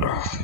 Right.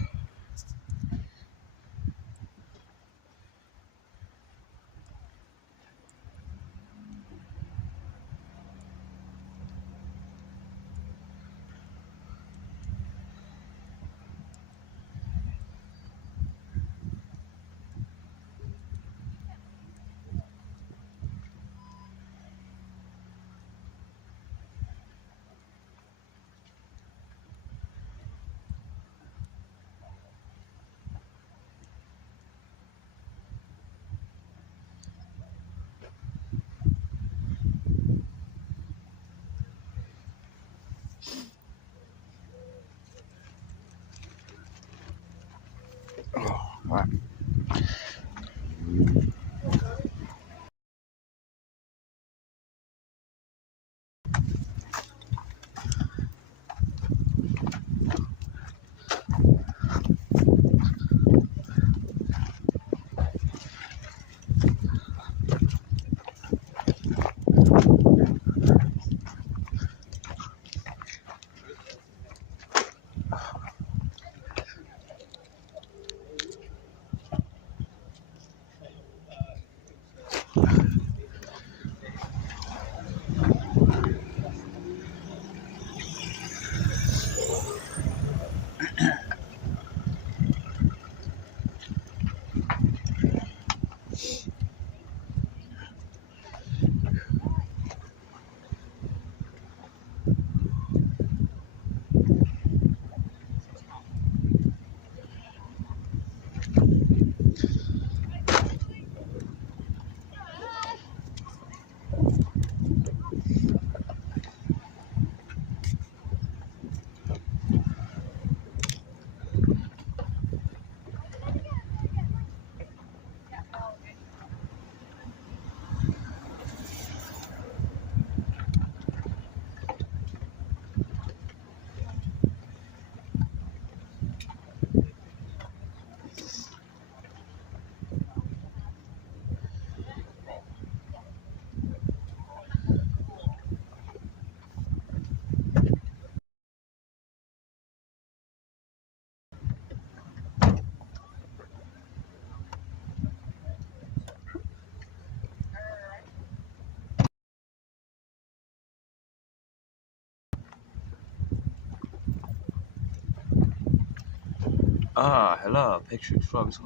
Hello, Patriots Vlogs. I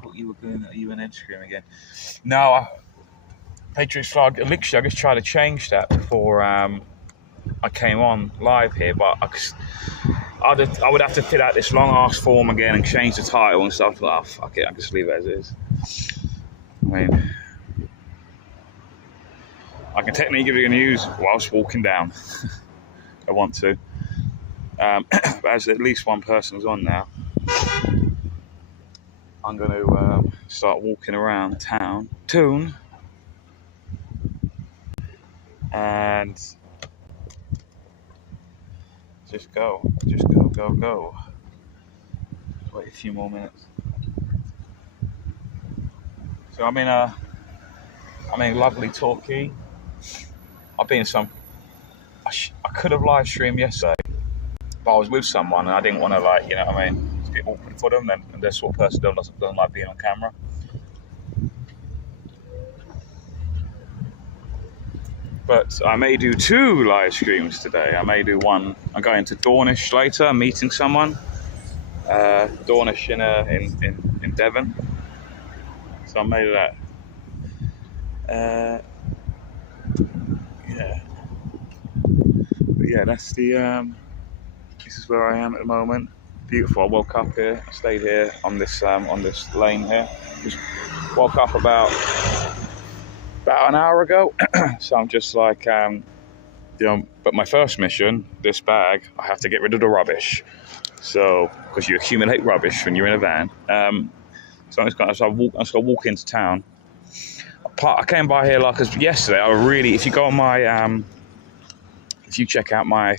thought you were going, you an Instagram again. No, Patriots Vlog. Literally, I just tried to change that before I came on live here, but I would have to fill out this long ass form again and change the title and stuff. Like, oh, fuck it, I can just leave it as is. I mean, I can technically give you the news whilst walking down. I want to. But as at least one person's on now, I'm going to start walking around town, and just go. Wait a few more minutes. So I'm in lovely Torquay. I've been some. I could have live streamed yesterday, but I was with someone and I didn't want to, like, you know what I mean, it's a bit awkward for them, and they're the sort of person that doesn't like being on camera. But I may do 2 live streams today. I may do one. I'm going to Dornish later, meeting someone. Dornish in Devon. So I may do that. Yeah. But yeah, that's the. This is where I am at the moment. Beautiful. I woke up here. I stayed here on this lane here. Just woke up about an hour ago. So I'm just like, you know, but my first mission, this bag, I have to get rid of the rubbish. So, because you accumulate rubbish when you're in a van. So I'm just going to walk into town. I came by here like, cause yesterday, if you go on my, if you check out my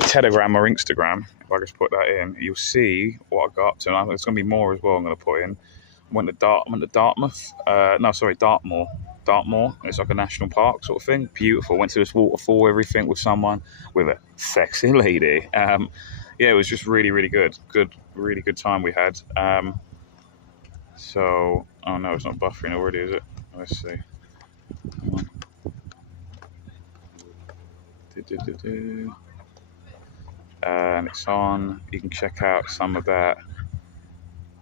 Telegram or Instagram, if I just put that in, you'll see what I got up to. And there's going to be more as well I'm going to put in. I went to Dartmouth. Dartmoor. It's like a national park sort of thing. Beautiful. Went to this waterfall, everything with someone, with a sexy lady. yeah, it was just really, really good. Really good time we had. So, oh no, it's not buffering already, is it? Let's see. Hang on. And it's on. You can check out some of that.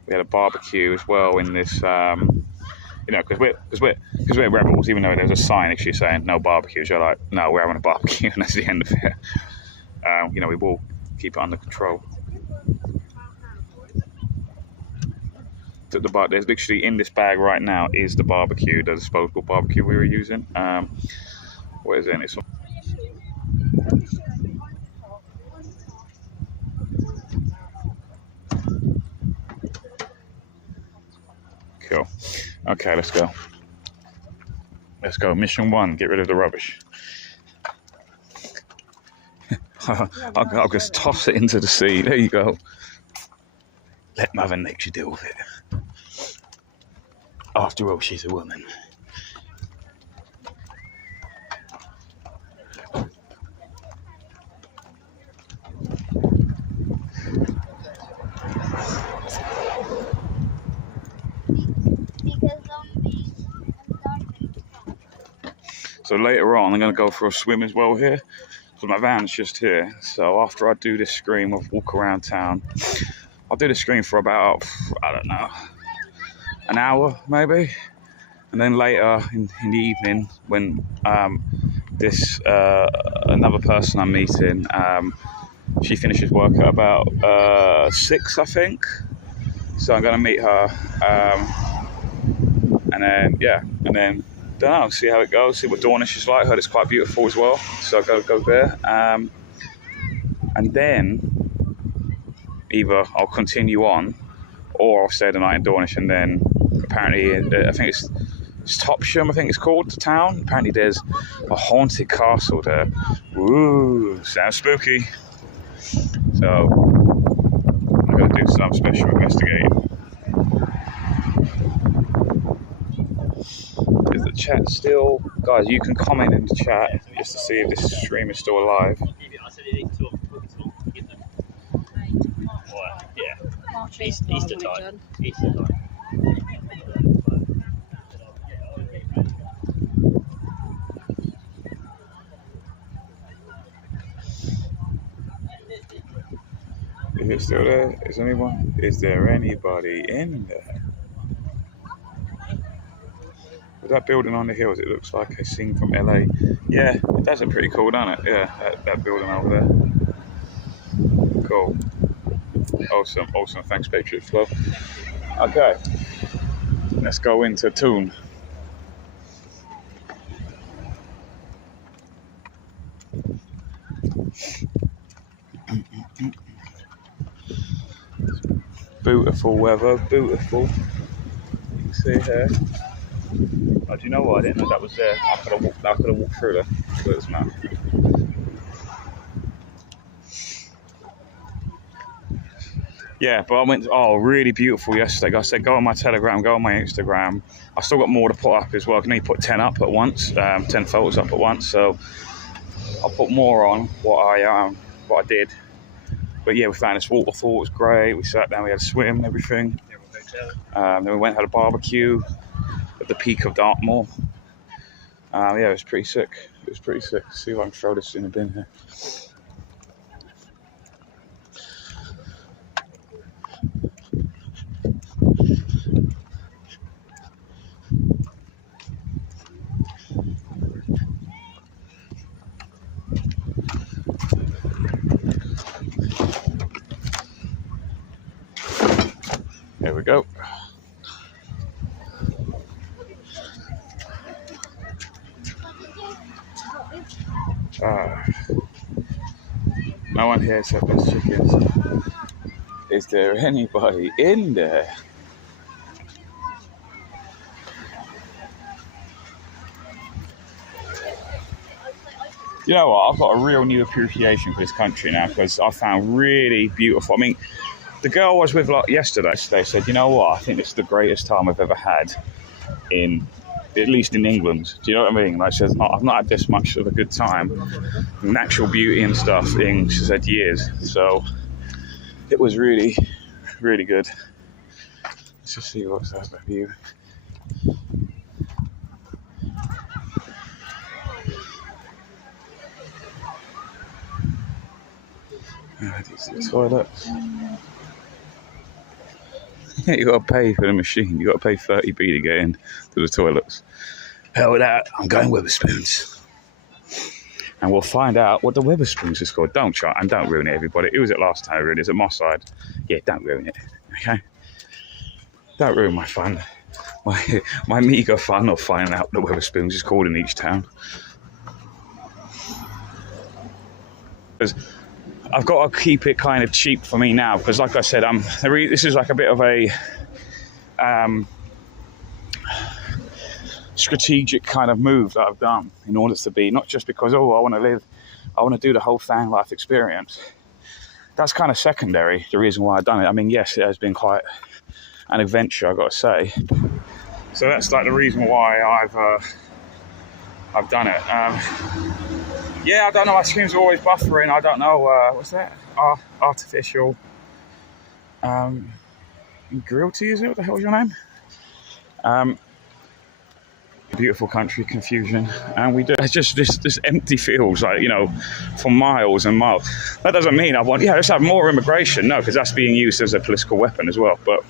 We had a barbecue as well in this. You know, because we're rebels. Even though there's a sign actually saying no barbecues, you're like, no, we're having a barbecue, and that's the end of it. You know, we will keep it under control. There's literally in this bag right now is the barbecue, the disposable barbecue we were using. Where's it? It's cool. Okay, let's go. Let's go. Mission 1: get rid of the rubbish. I'll just toss it into the sea. There you go. Let Mother Nature deal with it. After all, she's a woman. So later on, I'm going to go for a swim as well here. So my van's just here. So after I do this screen, we'll walk around town. I'll do the screen for about, I don't know, an hour maybe. And then later in the evening, when another person I'm meeting, she finishes work at about 6, I think. So I'm going to meet her. And then, don't know, see how it goes, see what Dornish is like. I heard it's quite beautiful as well. So I'll go there. And then either I'll continue on or I'll stay the night in Dornish, and then apparently I think it's Topsham, I think it's called, the town. Apparently there's a haunted castle there. Ooh, sounds spooky. So I'm going to do some special investigating. Is the chat still? Guys, you can comment in the chat just to see if this stream is still alive. Easter time. Easter time. Is it still there? Is there anybody in there? With that building on the hills, it looks like a scene from LA. Yeah, it does look pretty cool, doesn't it? Yeah, that building over there. Cool. Awesome. Thanks, Patriot Flow. Okay, let's go into Toon. Beautiful weather, beautiful. You can see here. Oh, do you know what? I didn't know that was there. I could have walked through there. Look at this man. Yeah, but I went, really beautiful yesterday. I said, go on my Telegram, go on my Instagram. I still got more to put up as well. I can only put 10 up at once, 10 photos up at once. So I'll put more on what I did. But yeah, we found this waterfall. It was great. We sat down, we had a swim and everything. Then we went and had a barbecue at the peak of Dartmoor. Yeah, it was pretty sick. See if I can throw this in a bin here. There we go. No one here except those chickens. Is there anybody in there? You know what? I've got a real new appreciation for this country now, because I found really beautiful. I mean, the girl I was with yesterday said, you know what? I think this is the greatest time I've ever had at least in England. Do you know what I mean? Like, she says, I've not had this much of a good time, natural beauty and stuff, she said, years. So it was really, really good. Let's just see what's that view. These are the toilets. You got to pay for the machine. You got to pay 30p to get in to the toilets. Hell with that, I'm going Wetherspoons. And we'll find out what the Wetherspoons is called. Don't try and don't ruin it, everybody. Who was it last time I ruined it? Is it Moss Side? Yeah, don't ruin it. Okay? Don't ruin my fun. My meagre fun of finding out what the Wetherspoons is called in each town. Because I've got to keep it kind of cheap for me now, because like I said, this is like a bit of a strategic kind of move that I've done in order to be, not just because, I want to do the whole fan life experience. That's kind of secondary, the reason why I've done it. I mean, yes, it has been quite an adventure, I've got to say. So that's like the reason why I've done it. Yeah, I don't know, my screens are always buffering. I don't know, what's that? Artificial grilled tea, is it? What the hell's your name? Beautiful country confusion, and we do. It's just this empty fields, like, you know, for miles and miles. That doesn't mean let's have more immigration. No, because that's being used as a political weapon as well. But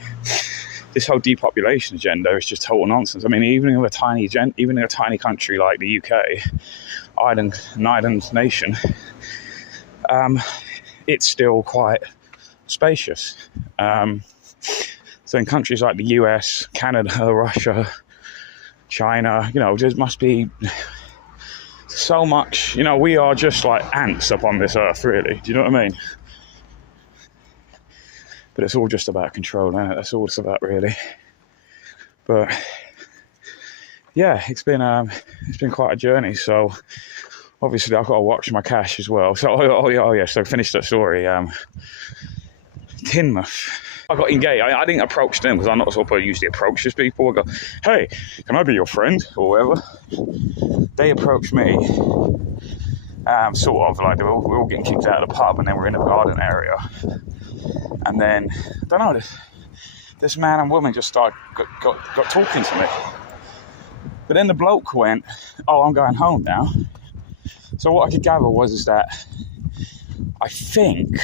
this whole depopulation agenda is just total nonsense. I mean, even in a tiny country like the UK, an island nation, it's still quite spacious. So in countries like the US, Canada, Russia, China, you know, there must be so much, you know, we are just like ants upon this earth, really. Do you know what I mean? But it's all just about control, isn't it? That's all it's about, really. But yeah, it's been quite a journey. So obviously I've got to watch my cash as well. So so finish that story. Teignmouth. I got engaged. I didn't approach them, because I'm not supposed to usually approach these people. I go, hey, can I be your friend or whatever? They approached me, sort of like we were all getting kicked out of the pub, and then we're in a garden area. And then, I don't know, this man and woman just got talking to me. But then the bloke went, oh, I'm going home now. So what I could gather is that I think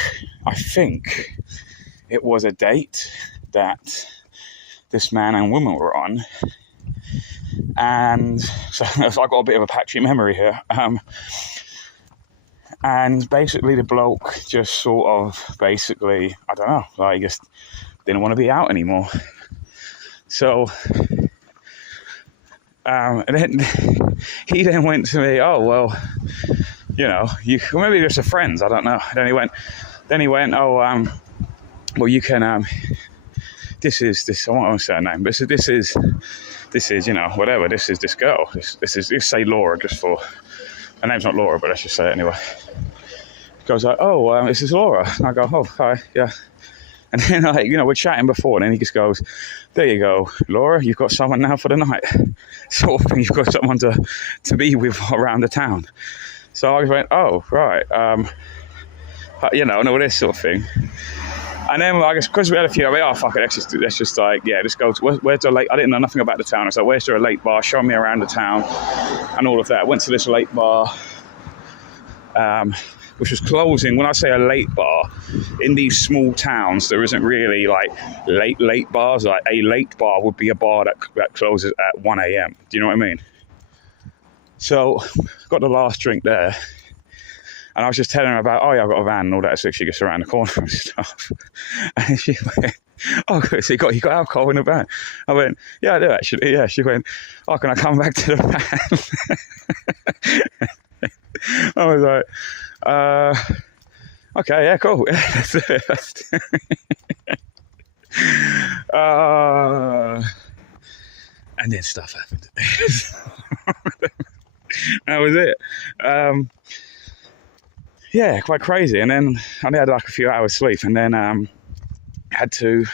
it was a date that this man and woman were on. And so I've got a bit of a patchy memory here. And basically the bloke just sort of I don't know, like just didn't want to be out anymore. So and then he then went to me, oh, well, you know, maybe you're just friends, I don't know. Then he went, oh, well, you can, I won't say her name, but this is, you know, whatever, this is this girl. This is, let's say Laura, just for, her name's not Laura, but let's just say it anyway. He goes like, oh, this is Laura. And I go, oh, hi, yeah. And then, like, you know, we're chatting before, and then he just goes, there you go, Laura, you've got someone now for the night. Sort of thing, you've got someone to be with around the town. So I just went, oh, right, you know, and all this sort of thing. And then I guess because we had a few, I went, oh, fuck it, let's just like, yeah, just go to, where's the lake? I didn't know nothing about the town. I was like, where's there a lake bar? Show me around the town and all of that. I went to this lake bar, which was closing. When I say a late bar, in these small towns, there isn't really like late bars. Like a late bar would be a bar that closes at 1 a.m. Do you know what I mean? So got the last drink there. And I was just telling her about, oh yeah, I've got a van and all that, so she gets around the corner and stuff. And she went, oh, so you got alcohol in the van? I went, yeah, I do actually. Yeah, she went, oh, can I come back to the van? I was like, okay, yeah, cool. And then stuff happened. That was it. Yeah, quite crazy. And then I only had like a few hours sleep, and then had to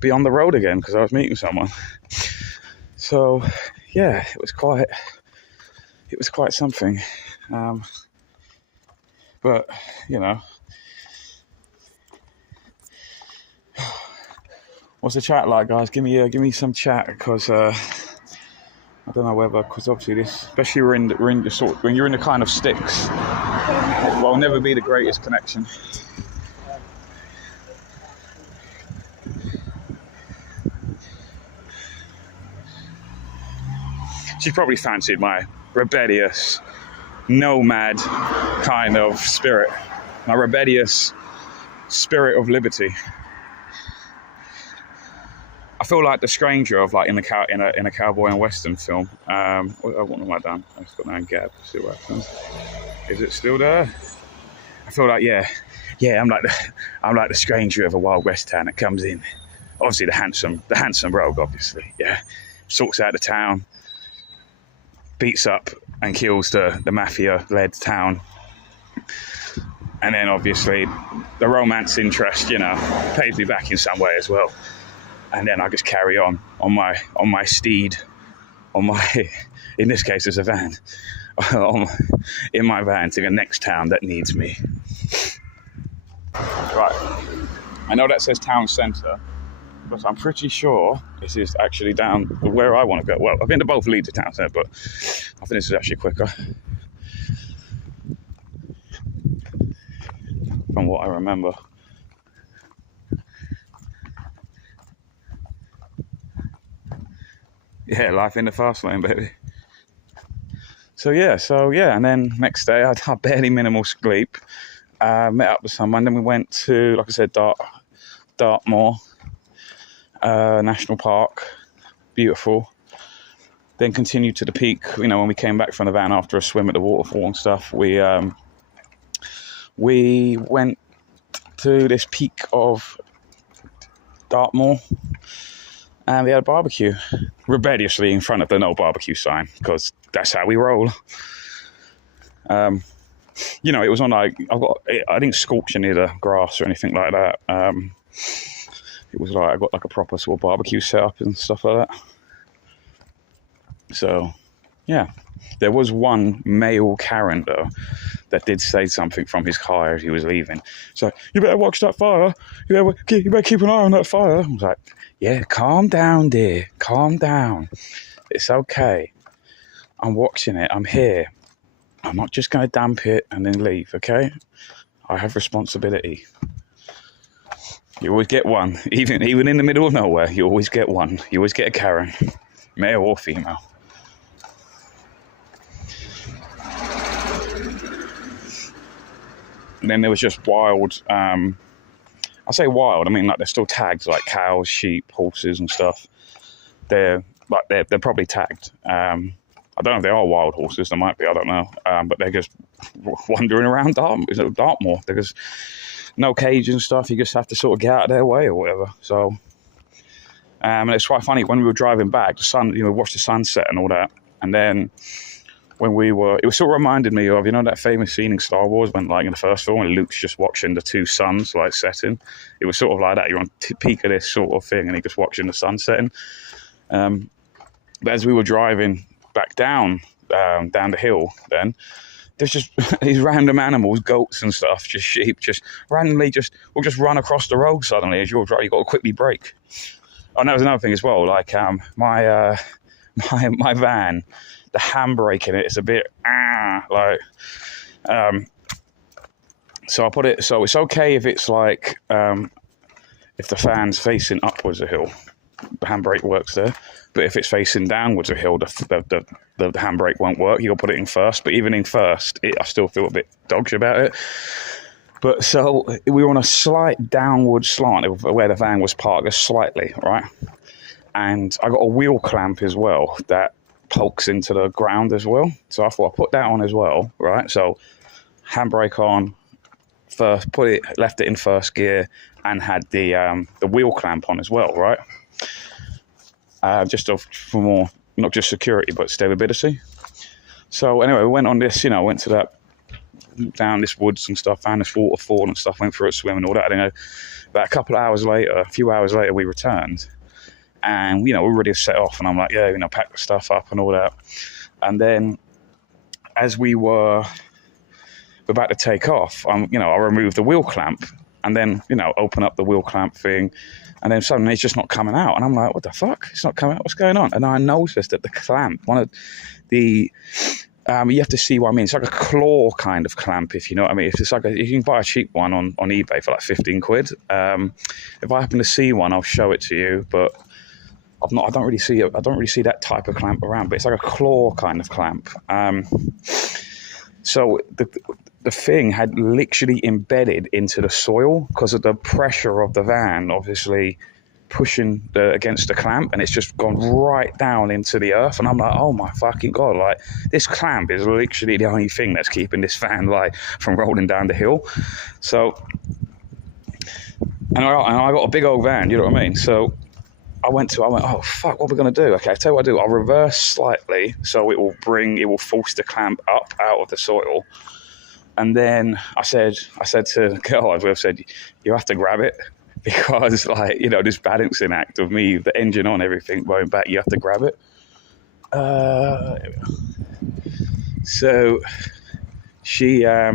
be on the road again because I was meeting someone. So yeah, it was quite something. But you know, What's the chat like, guys? Give me some chat, because I don't know whether, because obviously this, especially we're in the sort, when you're in the kind of sticks, it will never be the greatest connection. She probably fancied my rebellious, nomad kind of spirit, my rebellious spirit of liberty. I feel like the stranger of like in a cowboy and western film. What have I done? I've just got no gap. See what happens. Is it still there? I feel like yeah. I'm like the stranger of a Wild West town that comes in. Obviously the handsome rogue, obviously. Yeah, sorts out the town, beats up and kills the mafia-led town, and then obviously the romance interest, pays me back in some way as well. And then I just carry on my steed, in this case it's a van, in my van to the next town that needs me. Right, I know that says town centre, but I'm pretty sure this is actually down where I want to go. Well, I think they both lead to town centre, but I think this is actually quicker, from what I remember. Yeah, life in the fast lane, baby. So yeah, and then next day I had barely minimal sleep. Met up with someone, then we went to, like I said, Dartmoor National Park, beautiful. Then continued to the peak. When we came back from the van after a swim at the waterfall and stuff, we went to this peak of Dartmoor. And we had a barbecue, rebelliously in front of the no barbecue sign, because that's how we roll. It was on I didn't scorch any of the grass or anything like that. It was like I got like a proper sort of barbecue setup and stuff like that. So, yeah, there was one male Karen though that did say something from his car as he was leaving. So, you better watch that fire. You better keep an eye on that fire. I was like, yeah, calm down, dear. Calm down. It's okay. I'm watching it. I'm here. I'm not just going to damp it and then leave, okay? I have responsibility. You always get one. Even in the middle of nowhere, you always get one. You always get a Karen, male or female. And then there was just wild... I say wild, I mean like they're still tagged, like cows, sheep, horses and stuff. They're probably tagged. I don't know if they are wild horses, they might be, I don't know. But they're just wandering around Dartmoor. There's no cage and stuff, you just have to sort of get out of their way or whatever. So, and it's quite funny, when we were driving back, the sun, we watched the sunset and all that. And then when it was sort of reminded me of, that famous scene in Star Wars when, like, in the first film, when Luke's just watching the two suns, like, setting. It was sort of like that. You're on the peak of this sort of thing, and you're just watching the sun setting. But as we were driving back down the hill, then there's just these random animals, goats and stuff, just sheep, just randomly will just run across the road suddenly as you're driving. You've got to quickly brake. Oh, and that was another thing as well. Like, my van, the handbrake in it is a bit so I put it so it's okay if it's like if the fan's facing upwards a hill, the handbrake works there. But if it's facing downwards a hill, the handbrake won't work. You'll put it in first. But even in first, I still feel a bit dodgy about it. But so we were on a slight downward slant where the van was parked, just slightly, right? And I got a wheel clamp as well that pokes into the ground as well. So I thought I'd put that on as well, right? So handbrake on first, left it in first gear, and had the wheel clamp on as well, right? Just for more, not just security, but stability. So anyway, we went on this, went to that, down this woods and stuff, found this waterfall and stuff, went for a swim and all that. About a few hours later, we returned. And, we were ready to set off. And I'm like, yeah, pack the stuff up and all that. And then as we were we're about to take off. I remove the wheel clamp and then, open up the wheel clamp thing. And then suddenly it's just not coming out. And I'm like, what the fuck? It's not coming out. What's going on? And I noticed that the clamp, one of the... you have to see what I mean. It's like a claw kind of clamp, if you know what I mean. It's like you can buy a cheap one on eBay for like 15 quid. If I happen to see one, I'll show it to you. But I don't really see that type of clamp around. But it's like a claw kind of clamp. So the thing had literally embedded into the soil because of the pressure of the van, obviously pushing against the clamp, and it's just gone right down into the earth. And I'm like, oh my fucking god, like this clamp is literally the only thing that's keeping this van like from rolling down the hill. So and I got a big old van, you know what I mean? So I went, oh fuck, what are we gonna do? Okay, I'll tell you what I do. I'll reverse slightly so it will force the clamp up out of the soil. And then I said to the girl, I've said, you have to grab it, because this balancing act of me, the engine on, everything going back, you have to grab it. There we go. So she, fair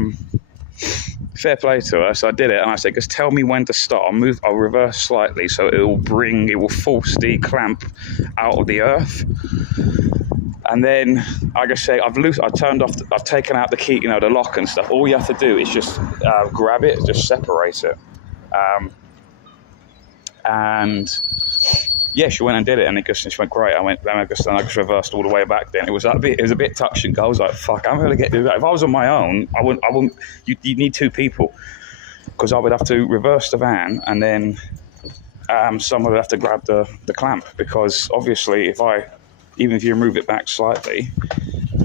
play to her. So I did it, and I said, just tell me when to start. I'll reverse slightly so it will force the clamp out of the earth. And then I just say, I've taken out the key, the lock and stuff. All you have to do is just grab it, just separate it. And yeah, she went and did it, and it just went great. I just reversed all the way back. Then it was a bit touch and go. I was like, fuck, I'm gonna get through that. If I was on my own, I wouldn't. You need two people, because I would have to reverse the van, and then someone would have to grab the clamp, because obviously even if you remove it back slightly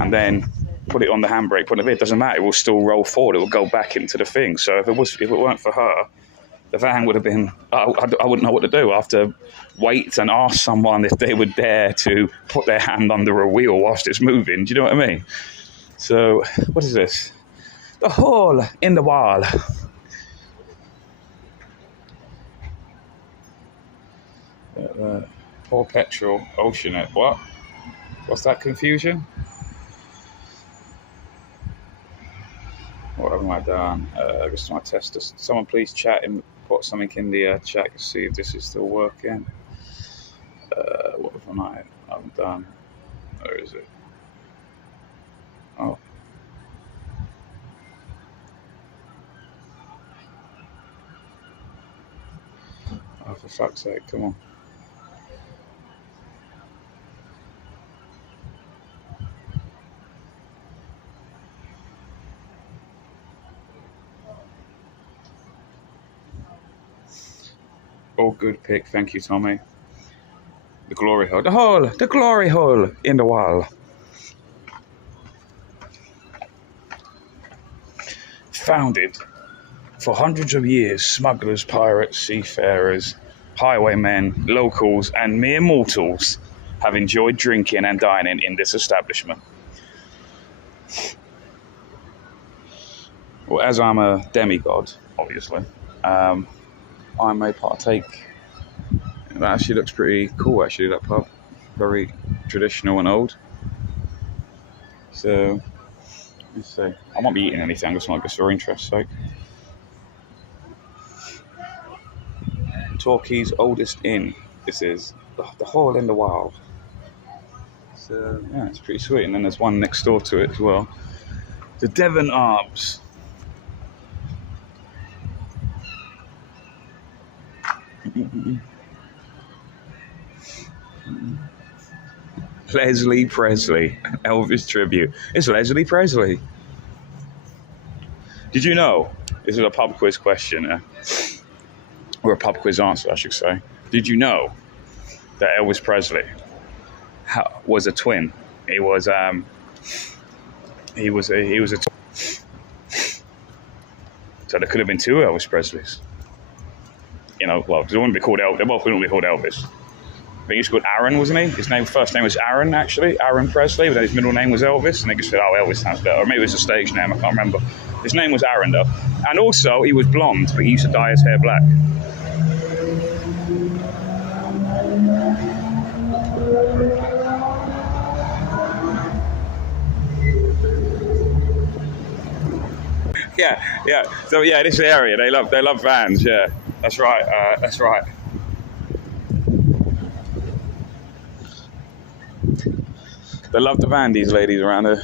and then put it on the handbrake, it doesn't matter. It will still roll forward. It will go back into the thing. So if it weren't for her, the van would have been, I wouldn't know what to do. I have to wait and ask someone if they would dare to put their hand under a wheel whilst it's moving. Do you know what I mean? So, what is this? The hole in the wall. Poor petrol, oceanette. What? What's that confusion? What have I done? I just want to test this. Someone please chat and put something in the chat to see if this is still working. What have I haven't done? Where is it? Oh. Oh, for fuck's sake, come on. Oh, good pick. Thank you, Tommy. The glory hole. The glory hole in the wall. Founded for hundreds of years, smugglers, pirates, seafarers, highwaymen, locals, and mere mortals have enjoyed drinking and dining in this establishment. Well, as I'm a demigod, obviously, I may partake. That actually looks pretty cool, actually, that pub. Very traditional and old. So, let's see. I won't be eating anything, just for interest's sake. Torquay's oldest inn. This is the hole in the wall. So, yeah, it's pretty sweet. And then there's one next door to it as well. The Devon Arms. Leslie Presley, Elvis tribute. It's Leslie Presley. Did you know? This is a pub quiz question, or a pub quiz answer, I should say. Did you know that Elvis Presley was a twin? He was a twin. So there could have been two Elvis Presleys. Well, they wouldn't be called Elvis. They both wouldn't be called Elvis. I think he was called Aaron, wasn't he? His first name was Aaron, actually. Aaron Presley, but then his middle name was Elvis. And they just said, oh, Elvis sounds better. Or maybe it was a stage name, I can't remember. His name was Aaron, though. And also, he was blonde, but he used to dye his hair black. yeah. So yeah, this area they love vans. Yeah, that's right. That's right. They love the van, these ladies around here.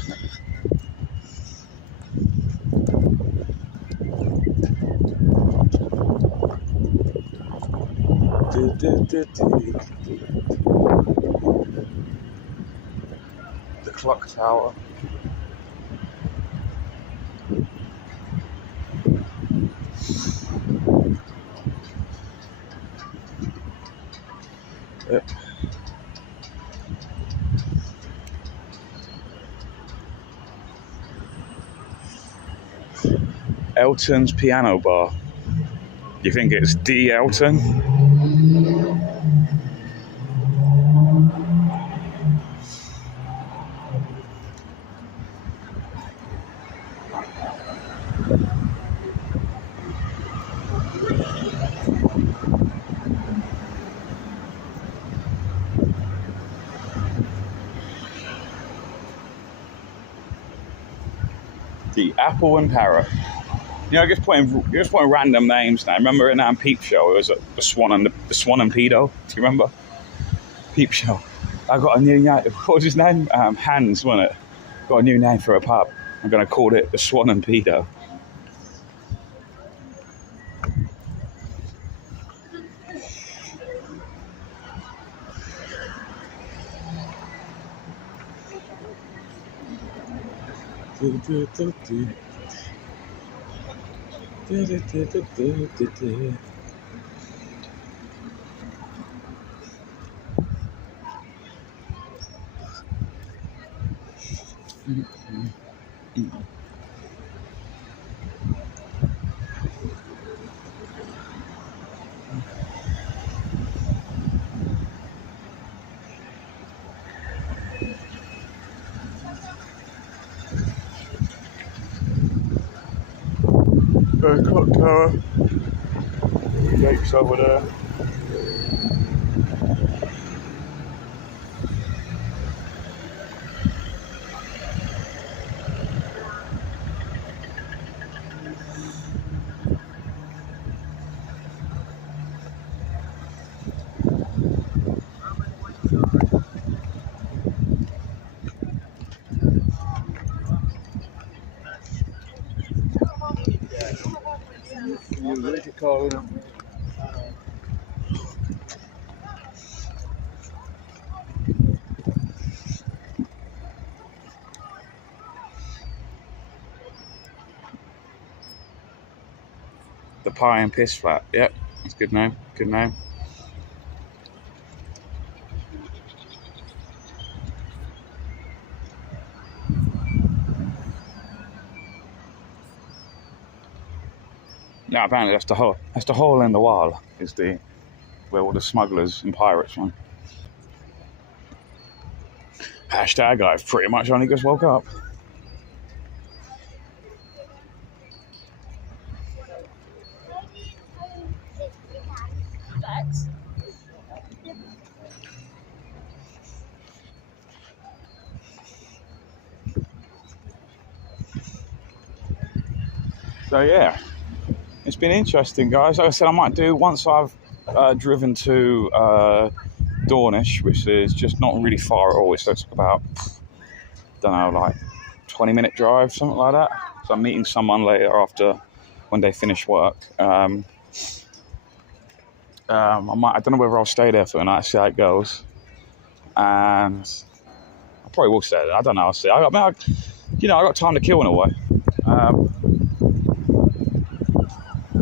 The clock tower. Yep. Elton's Piano Bar. You think it's D. Elton? The Apple and Parrot. You know, just putting random names now. Remember in Peep Show, it was the Swan and Pedo. Do you remember? Peep Show. I got a new name. What was his name? Hans, wasn't it? Got a new name for a pub. I'm going to call it the Swan and Pedo. Clock tower. Gates over there. The Pie and Piss Flat. Yep, that's a good name. Good name. No, apparently that's the hole in the wall is where all the smugglers and pirates run. Hashtag I've pretty much only just woke up. So yeah, it's been interesting, guys. Like I said, I might do once I've driven to Dornish, which is just not really far at all. So it's about, don't know, like 20-minute drive, something like that. So I'm meeting someone later after when they finish work. I don't know whether I'll stay there for the night, see how it goes. And I probably will stay there. I don't know. I'll see. I got time to kill in a way.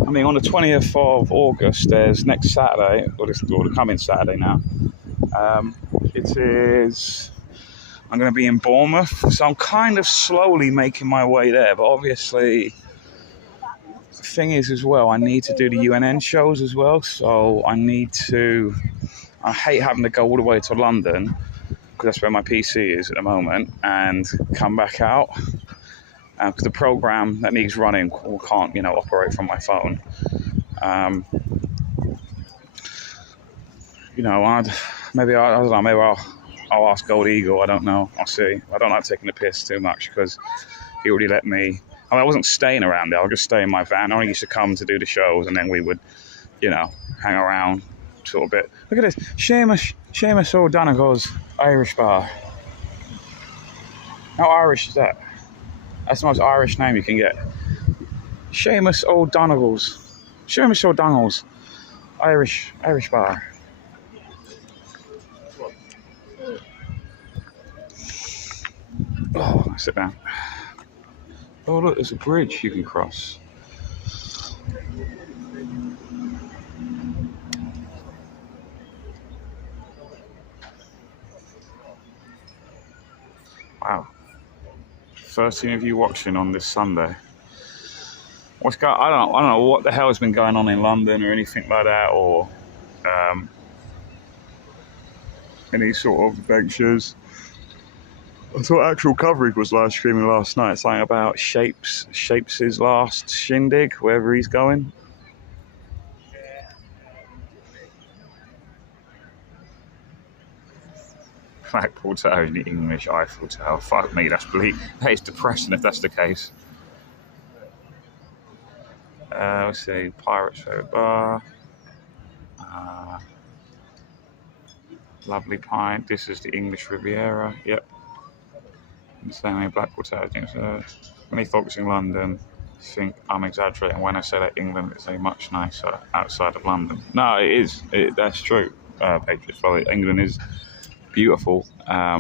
I mean, on the 20th of August, there's next Saturday, or the coming Saturday now. I'm going to be in Bournemouth, so I'm kind of slowly making my way there. But obviously, the thing is as well, I need to do the UNN shows as well. So I hate having to go all the way to London, because that's where my PC is at the moment, and come back out. Because the program that needs running can't, operate from my phone. Maybe I'll ask Gold Eagle. I don't know. I'll see. I don't like taking the piss too much because he already let me. I mean, I wasn't staying around there. I would just stay in my van. I used to come to do the shows, and then we would, you know, hang around sort of bit. Look at this, Seamus O'Donegal's Irish bar. How Irish is that? That's the most Irish name you can get. Seamus O'Donegal's Irish bar. Oh, sit down. Oh look, there's a bridge you can cross. Wow. 13 of you watching on this Sunday. What's going? I don't know what the hell has been going on in London or anything like that, or any sort of adventures. I thought actual coverage was live streaming last night. Something about Shapes' last shindig, wherever he's going. Blackpool Tower in the English Eiffel Tower. Fuck me, that's bleak. That is depressing if that's the case. Let's see, Pirates Favourite Bar. Lovely Pint. This is the English Riviera. Yep. Same way Blackpool Tower. Many folks in London think I'm exaggerating when I say that England is a much nicer outside of London. No, it is. That's true, Patriots. Well, England is beautiful. I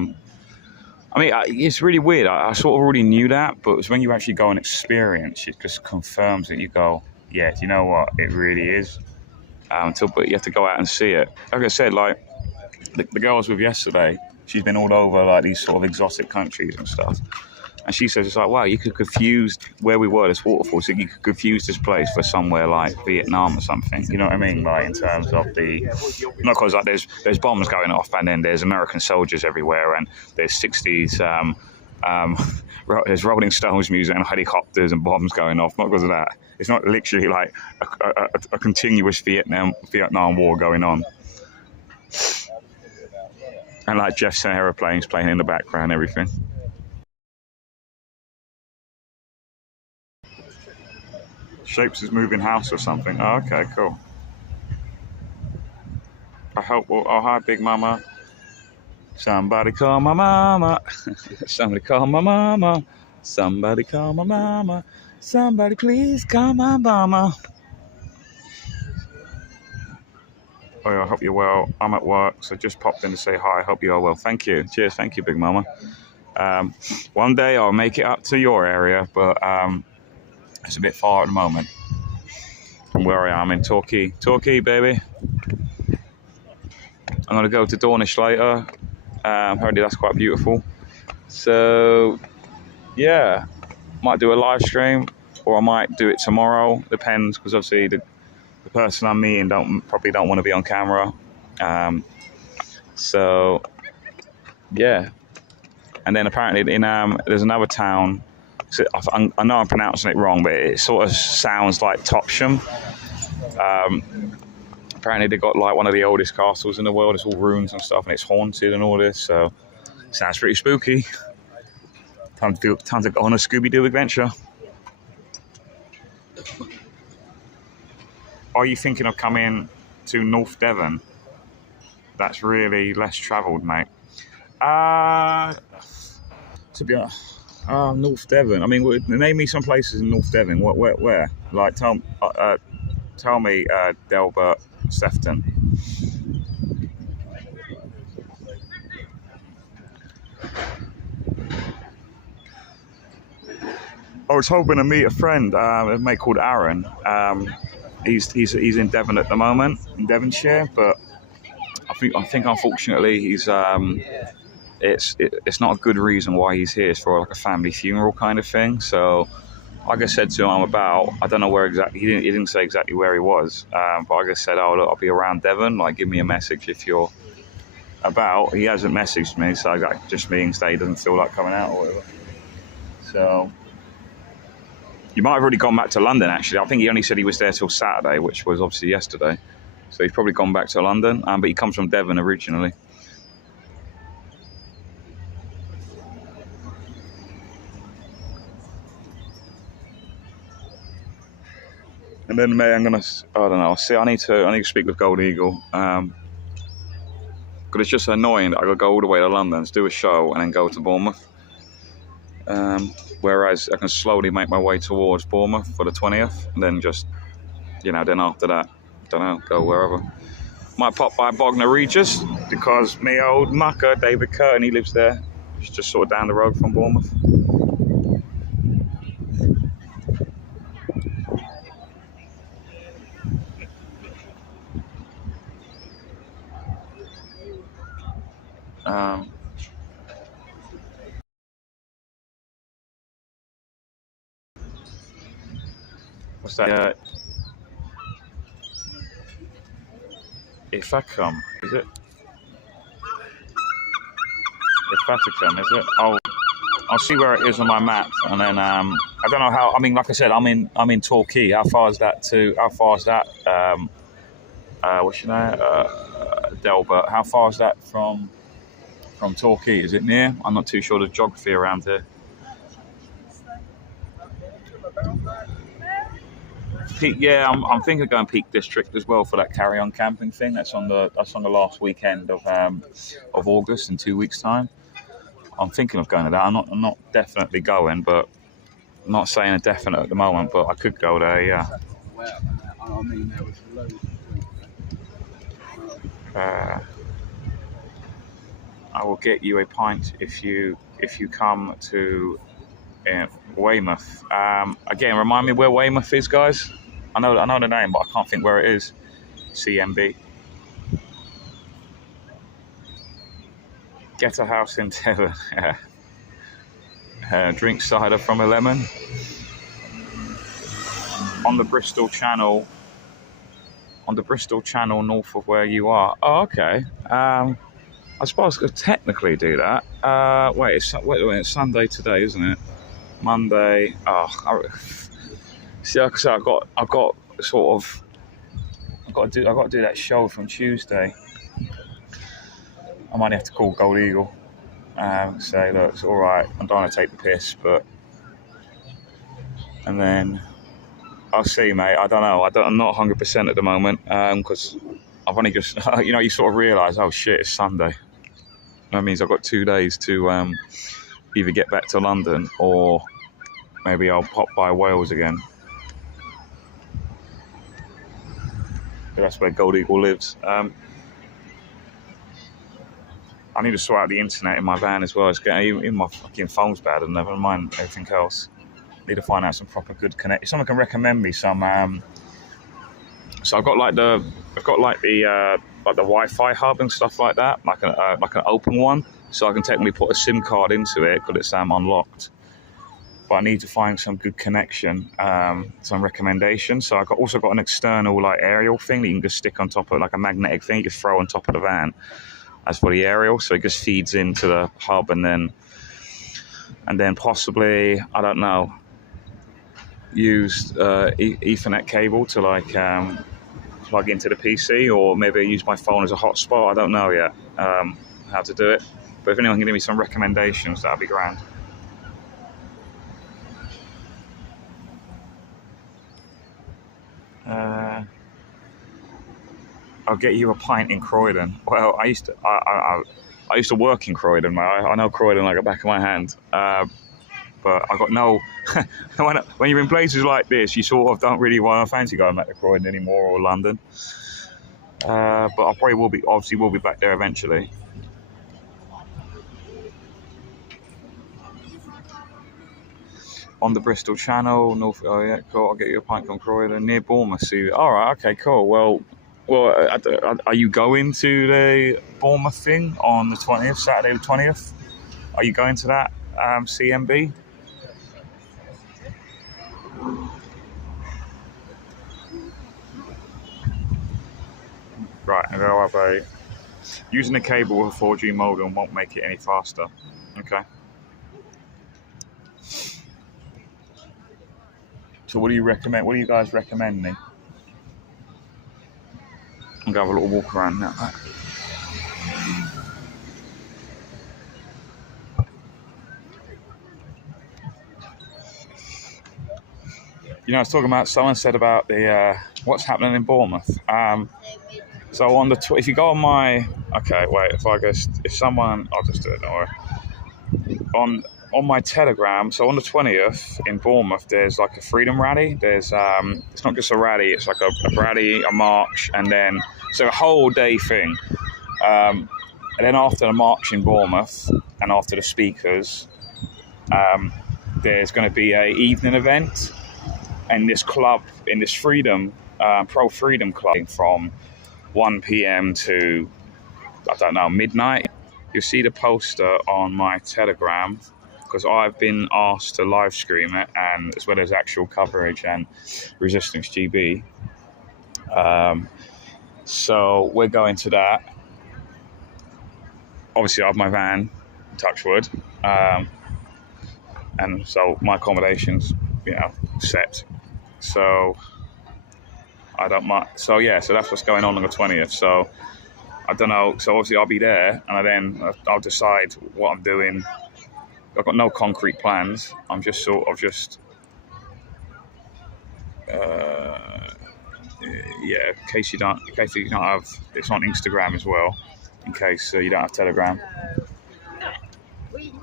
mean, it's really weird. I sort of already knew that, but it's when you actually go and experience, it just confirms it. You go, yeah, do you know what? It really is. But you have to go out and see it. Like I said, like the girl I was with yesterday, she's been all over like these sort of exotic countries and stuff. And she says, it's like, wow, you could confuse where we were, this waterfall, so you could confuse this place for somewhere like Vietnam or something. You know what I mean? Like, in terms of not because like there's bombs going off and then there's American soldiers everywhere and there's 60s, there's Rolling Stones music and helicopters and bombs going off. Not because of that. It's not literally like a continuous Vietnam war going on. And like Jeff's aeroplanes playing in the background, everything. Shapes is moving house or something. Oh, okay, cool. Oh, hi, Big Mama. Somebody call my mama. Somebody call my mama. Somebody call my mama. Somebody please call my mama. Oh, yeah, I hope you're well. I'm at work, so just popped in to say hi. I hope you are well. Thank you. Cheers. Thank you, Big Mama. One day I'll make it up to your area, but it's a bit far at the moment from where I am in Torquay. Torquay, baby. I'm going to go to Dornish later. Apparently that's quite beautiful. So, yeah. Might do a live stream, or I might do it tomorrow. Depends, because obviously the person I'm meeting probably don't want to be on camera. So, yeah. And then apparently in there's another town. I know I'm pronouncing it wrong, but it sort of sounds like Topsham. Apparently they got like one of the oldest castles in the world. It's all ruins and stuff, and it's haunted and all this. So, sounds pretty spooky. Time to go on a Scooby-Doo adventure. Are you thinking of coming to North Devon? That's really less travelled, mate. To be honest, North Devon. I mean, name me some places in North Devon. Where? Like, tell me, Delbert, Sefton. I was hoping to meet a friend, a mate called Aaron. He's in Devon at the moment, in Devonshire, but I think unfortunately he's it's not a good reason why he's here. It's for like a family funeral kind of thing. So, like I said to him, I don't know where exactly. He didn't say exactly where he was, but like I said, look, I'll be around Devon. Like, give me a message if you're about. He hasn't messaged me, so that just means that he doesn't feel like coming out or whatever. So. You might have already gone back to London, actually. I think he only said he was there till Saturday, which was obviously yesterday. So he's probably gone back to London, but he comes from Devon originally. And then May, I don't know. See, I need to speak with Gold Eagle. Because it's just annoying that I got to go all the way to London to do a show and then go to Bournemouth. Whereas I can slowly make my way towards Bournemouth for the 20th, and then just, then after that, don't know, go wherever. Might pop by Bognor Regis because my old mucker David Curtin, he lives there. He's just sort of down the road from Bournemouth. What's that? If I come, is it? If I come, is it? I'll see where it is on my map, and then I don't know how. I mean, like I said, I'm in Torquay. How far is that? What's your name? Delbert. How far is that from Torquay? Is it near? I'm not too sure the geography around here. Yeah, I'm thinking of going Peak District as well for that carry-on camping thing. That's on the last weekend of August in 2 weeks' time. I'm thinking of going to that. I'm not definitely going, but I'm not saying a definite at the moment. But I could go there. Yeah. I will get you a pint if you come to Weymouth. Again, remind me where Weymouth is, guys. I know the name, but I can't think where it is. CMB. Get a house in Devon. Drink cider from a lemon. On the Bristol Channel. North of where you are. Oh, okay. I suppose I could technically do that. Wait, it's Sunday today, isn't it? Monday. See, like I said, I've got to do that show from Tuesday. I might have to call Gold Eagle and say, look, it's all right. I don't want to take the piss, and then I'll see, mate. I don't know. I'm not 100% at the moment because I've only just, you sort of realise, oh shit, it's Sunday. That means I've got 2 days to either get back to London or maybe I'll pop by Wales again. That's where Gold Eagle lives. I need to sort out the internet in my van as well. It's getting, even my fucking phone's bad, and never mind everything else. Need to find out some proper good connect. If someone can recommend me some. So I've got the Wi-Fi hub and stuff like that, like an open one, so I can technically put a SIM card into it because it's unlocked. But I need to find some good connection, some recommendations. So I've also got an external aerial thing that you can just stick on top of, like a magnetic thing you just throw on top of the van. As for the aerial, so it just feeds into the hub and then possibly, I don't know, use Ethernet cable to plug into the PC, or maybe use my phone as a hotspot. I don't know yet how to do it. But if anyone can give me some recommendations, that'd be grand. I'll get you a pint in Croydon. Well, I used to work in Croydon. I know Croydon like the back of my hand. But I got no. When you're in places like this, you sort of don't really want to fancy going back to Croydon anymore, or London. But I probably will be back there eventually. On the Bristol Channel, North. Oh yeah, cool. I'll get you a pint from Croydon near Bournemouth. See, all right, okay, cool. Well, are you going to the Bournemouth thing on the 20th, Saturday the 20th? Are you going to that CMB? Right, and I'll have using a cable with a 4G modem won't make it any faster. Okay. So what do you recommend? What do you guys recommend me? I'm going to have a little walk around now. You know, I was talking about, someone said about the what's happening in Bournemouth. So on the if you go on my, okay, wait, if someone, I'll just do it. Don't worry. On my Telegram, so on the 20th in Bournemouth, there's like a freedom rally. There's it's not just a rally; it's like a rally, a march, and then so a whole day thing. And then after the march in Bournemouth and after the speakers, there's going to be a evening event in this club, in this pro freedom club, from 1 p.m. to, I don't know, midnight. You'll see the poster on my Telegram because I've been asked to live stream it, and as well as actual coverage and Resistance GB. So we're going to that. Obviously, I have my van, touch wood, and so my accommodation's, set. So I don't mind. So yeah, so that's what's going on the 20th. So I don't know. So obviously I'll be there, and then I'll decide what I'm doing. I've got no concrete plans. I'm just sort of in case you don't have, it's on Instagram as well, in case you don't have Telegram.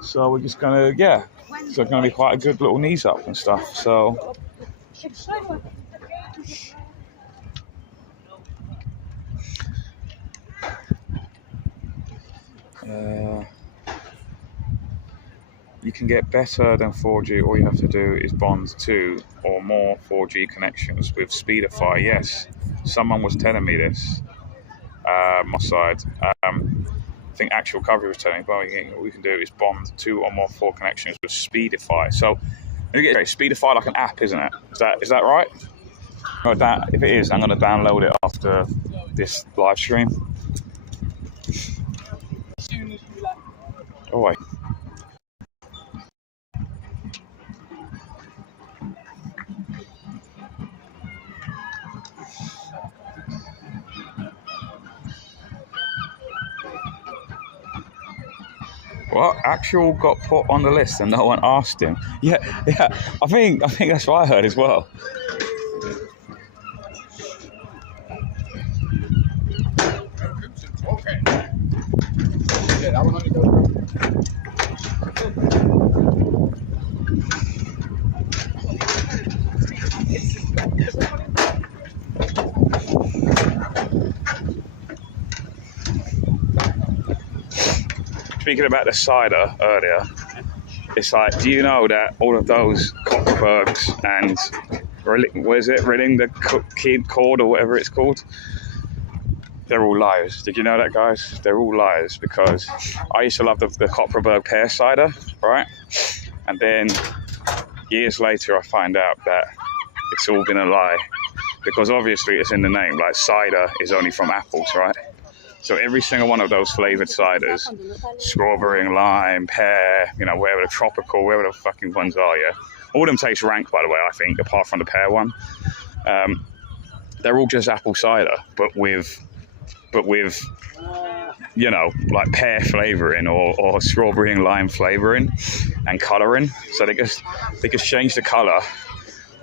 So we're just gonna, so it's gonna be quite a good little knees up and stuff. So you can get better than 4G. All you have to do is bond 2 or more 4G connections with Speedify. Yes, someone was telling me this. My side. I think actual coverage was telling me, well, what we can do is bond 2 or more 4 connections with Speedify. So, Speedify like an app, isn't it? Is that right? No, if it is, I'm going to download it after this live stream. Oh wait. What? Actual got put on the list and no one asked him. Yeah. I think that's what I heard as well. Okay. Yeah, that one only goes. Speaking about the cider earlier, it's like, do you know that all of those Copperbergs and Rilling the Kid Cord or whatever it's called, they're all liars. Did you know that, guys? They're all liars, because I used to love the Copperberg pear cider, right? And then years later, I find out that it's all been a lie, because obviously it's in the name. Like, cider is only from apples, right? So every single one of those flavored ciders, strawberry and lime, pear, wherever the tropical, wherever the fucking ones are, yeah. All of them taste rank, by the way, I think, apart from the pear one. They're all just apple cider, but with like pear flavoring or strawberry and lime flavoring and coloring. So they just change the color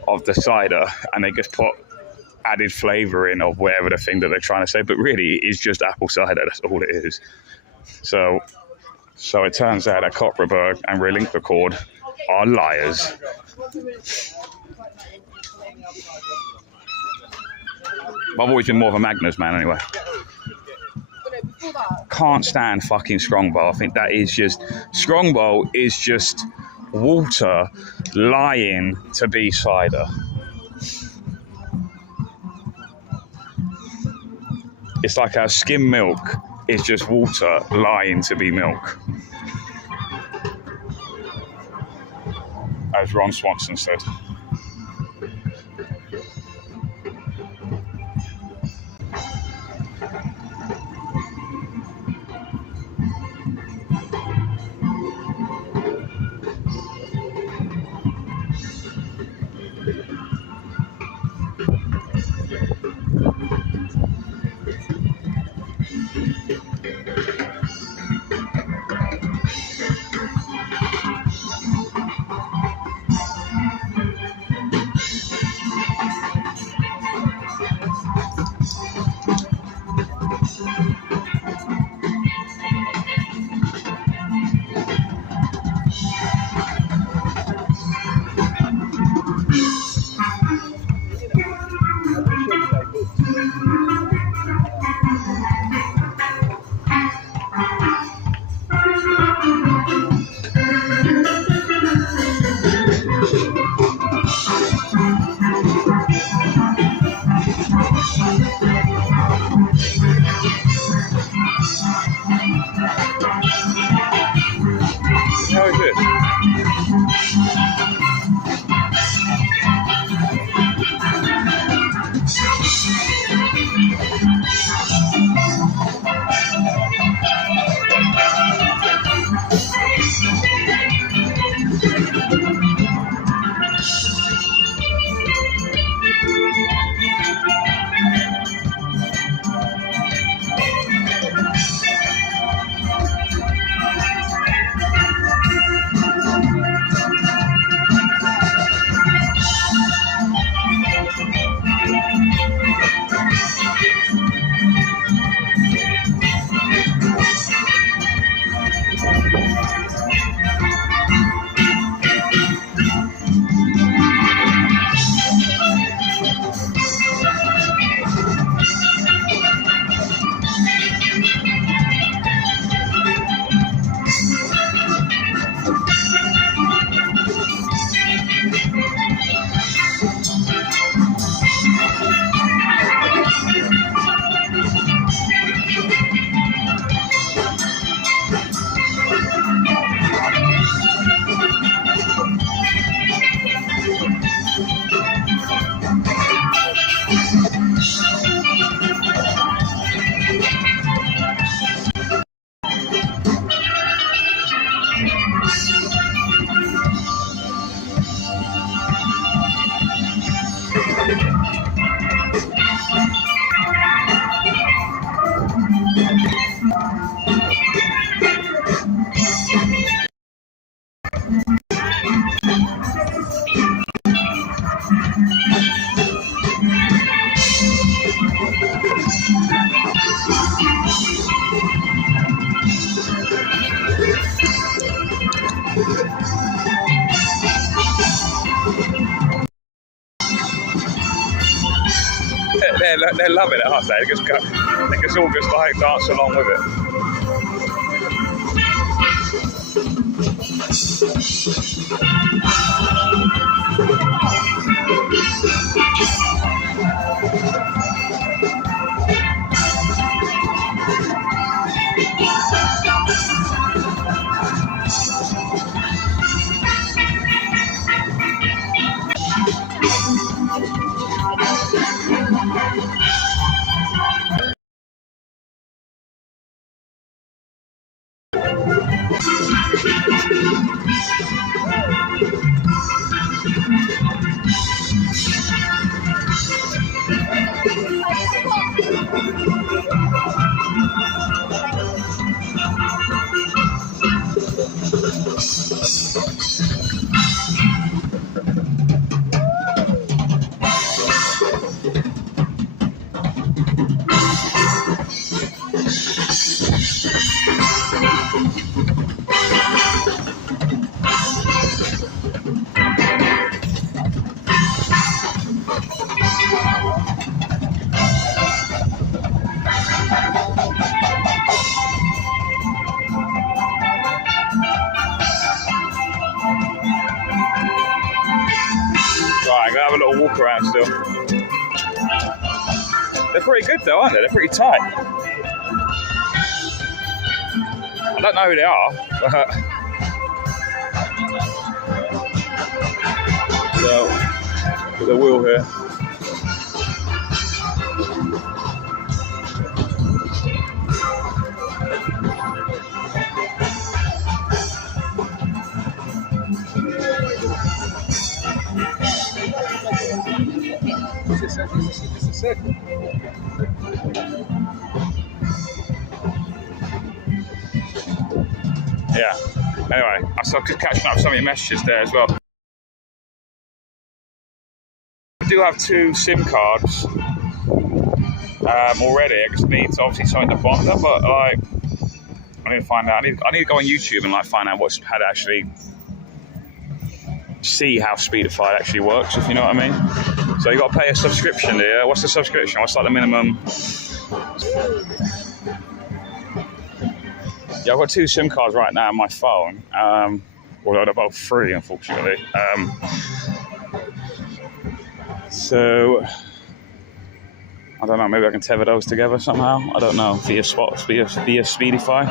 of the cider, and they just put added flavoring of whatever the thing that they're trying to say, but really it's just apple cider. That's all it is. So it turns out that Copperberg and Relinquacord are liars. I've always been more of a Magnus man anyway. Can't stand fucking Strongbow. I think that is just, Strongbow is just water lying to be cider. It's like our skim milk is just water lying to be milk. As Ron Swanson said. They're loving it, aren't they? They just all just like dance along with it. Right, I'm gonna have a little walk around still. They're pretty good though, aren't they? They're pretty tight. I don't know who they are, but so the wheel here. Yeah. Anyway, I was just catching up some of your messages there as well. I do have 2 SIM cards already. I just need obviously something to bond them, but like I need to find out. I need to go on YouTube and like find out how to actually see how Speedify actually works, if you know what I mean. So you got to pay a subscription there. What's the subscription? What's like the minimum? Yeah, I've got 2 SIM cards right now on my phone. Although they're both free, unfortunately. So I don't know. Maybe I can tether those together somehow. I don't know. Via Speedify.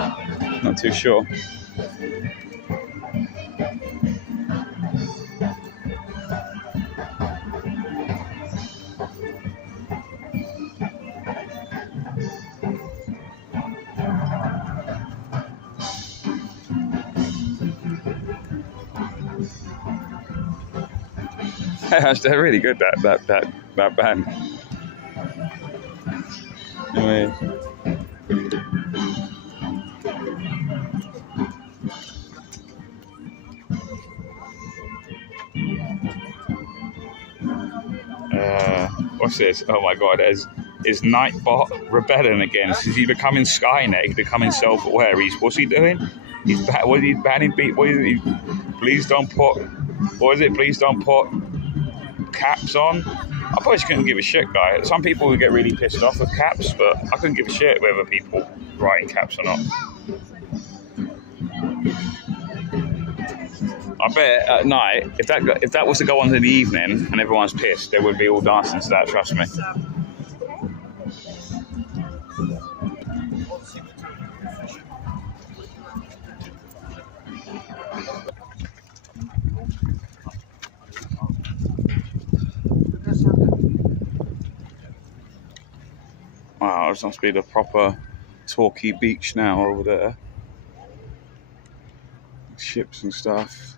Not too sure. They're really good, that band. Anyway. What's this? Oh my god, is Nightbot rebelling again? Is he becoming Skynet? He's becoming self-aware. What's he doing? He's banning beat. Please don't put. What is it? Please don't put caps on. I probably couldn't give a shit, guy. Some people would get really pissed off with caps, but I couldn't give a shit whether people writing caps or not. I bet at night, if that was to go on in the evening and everyone's pissed, they would be all dancing to that. Trust me. Wow, this must be the proper Torquay beach now over there. Ships and stuff.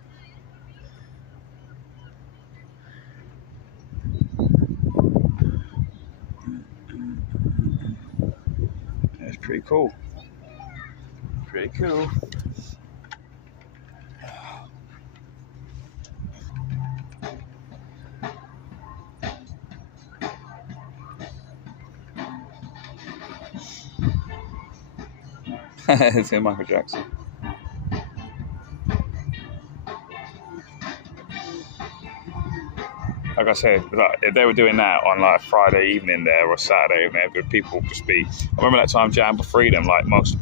It's pretty cool. Pretty cool. It's in Michael Jackson. Like I said, like, if they were doing that on like Friday evening there or Saturday evening, people just be. I remember that time Jam for Freedom, like most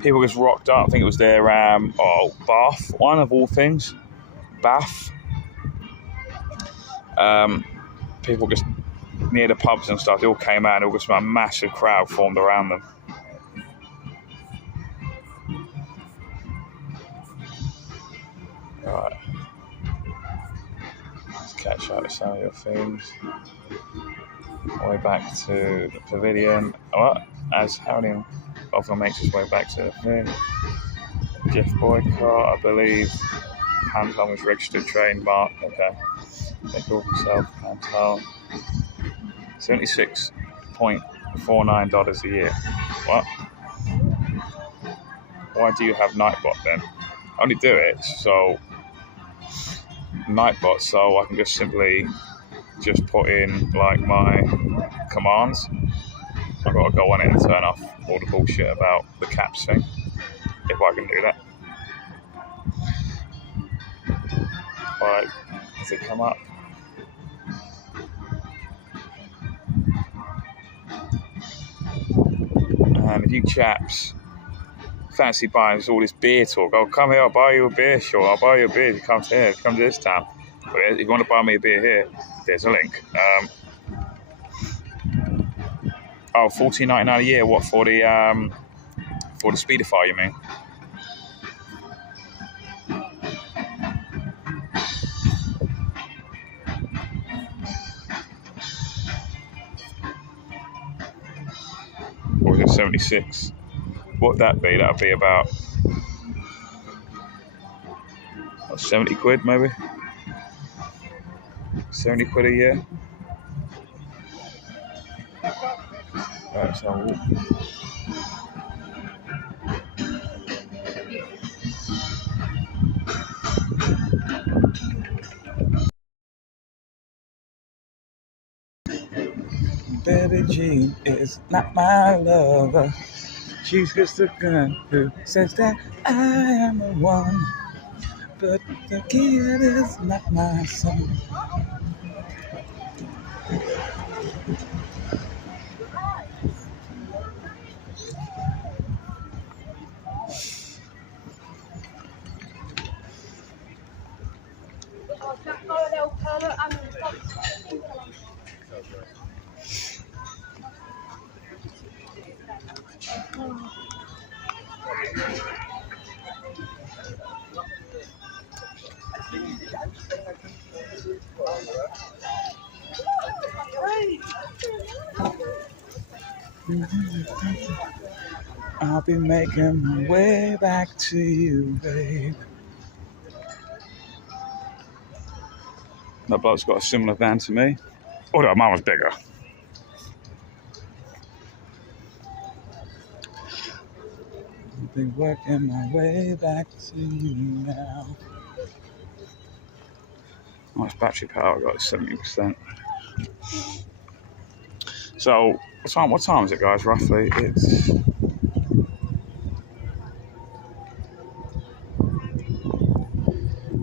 people just rocked up. I think it was their Bath one of all things, Bath. People just near the pubs and stuff. They all came out. And it was a massive crowd formed around them. Right. Let's catch up with some of your things. Way back to the pavilion. What? As Howling often makes his way back to the pavilion. Jeff Boycott, I believe. Pantone was registered trademark. Okay. They call themselves Pantone. $76.49 a year. What? Why do you have Nightbot then? I only do it so Nightbot so I can just simply just put in like my commands. I've got to go on it and turn off all the bullshit about the caps thing, if I can do that. Alright, does it come up? And if you chaps fancy buying all this beer talk, oh, come here, I'll buy you a beer, sure, I'll buy you a beer if you come to here, if you come to this town. But if you want to buy me a beer here, there's a link. $14.99 a year, what, for the Speedify, you mean? Or is it 76? What'd that be? That'd be about 70 quid, maybe? 70 quid a year? Right, so Baby Jean is not my lover. She's just a girl who says that I am the one. But the kid is not my son. I'll be making my way back to you, babe. That bloke's got a similar van to me. Although mine was bigger. I'll be working my way back to you now. How much battery power I got? 70%. So, what time is it, guys, roughly? It's...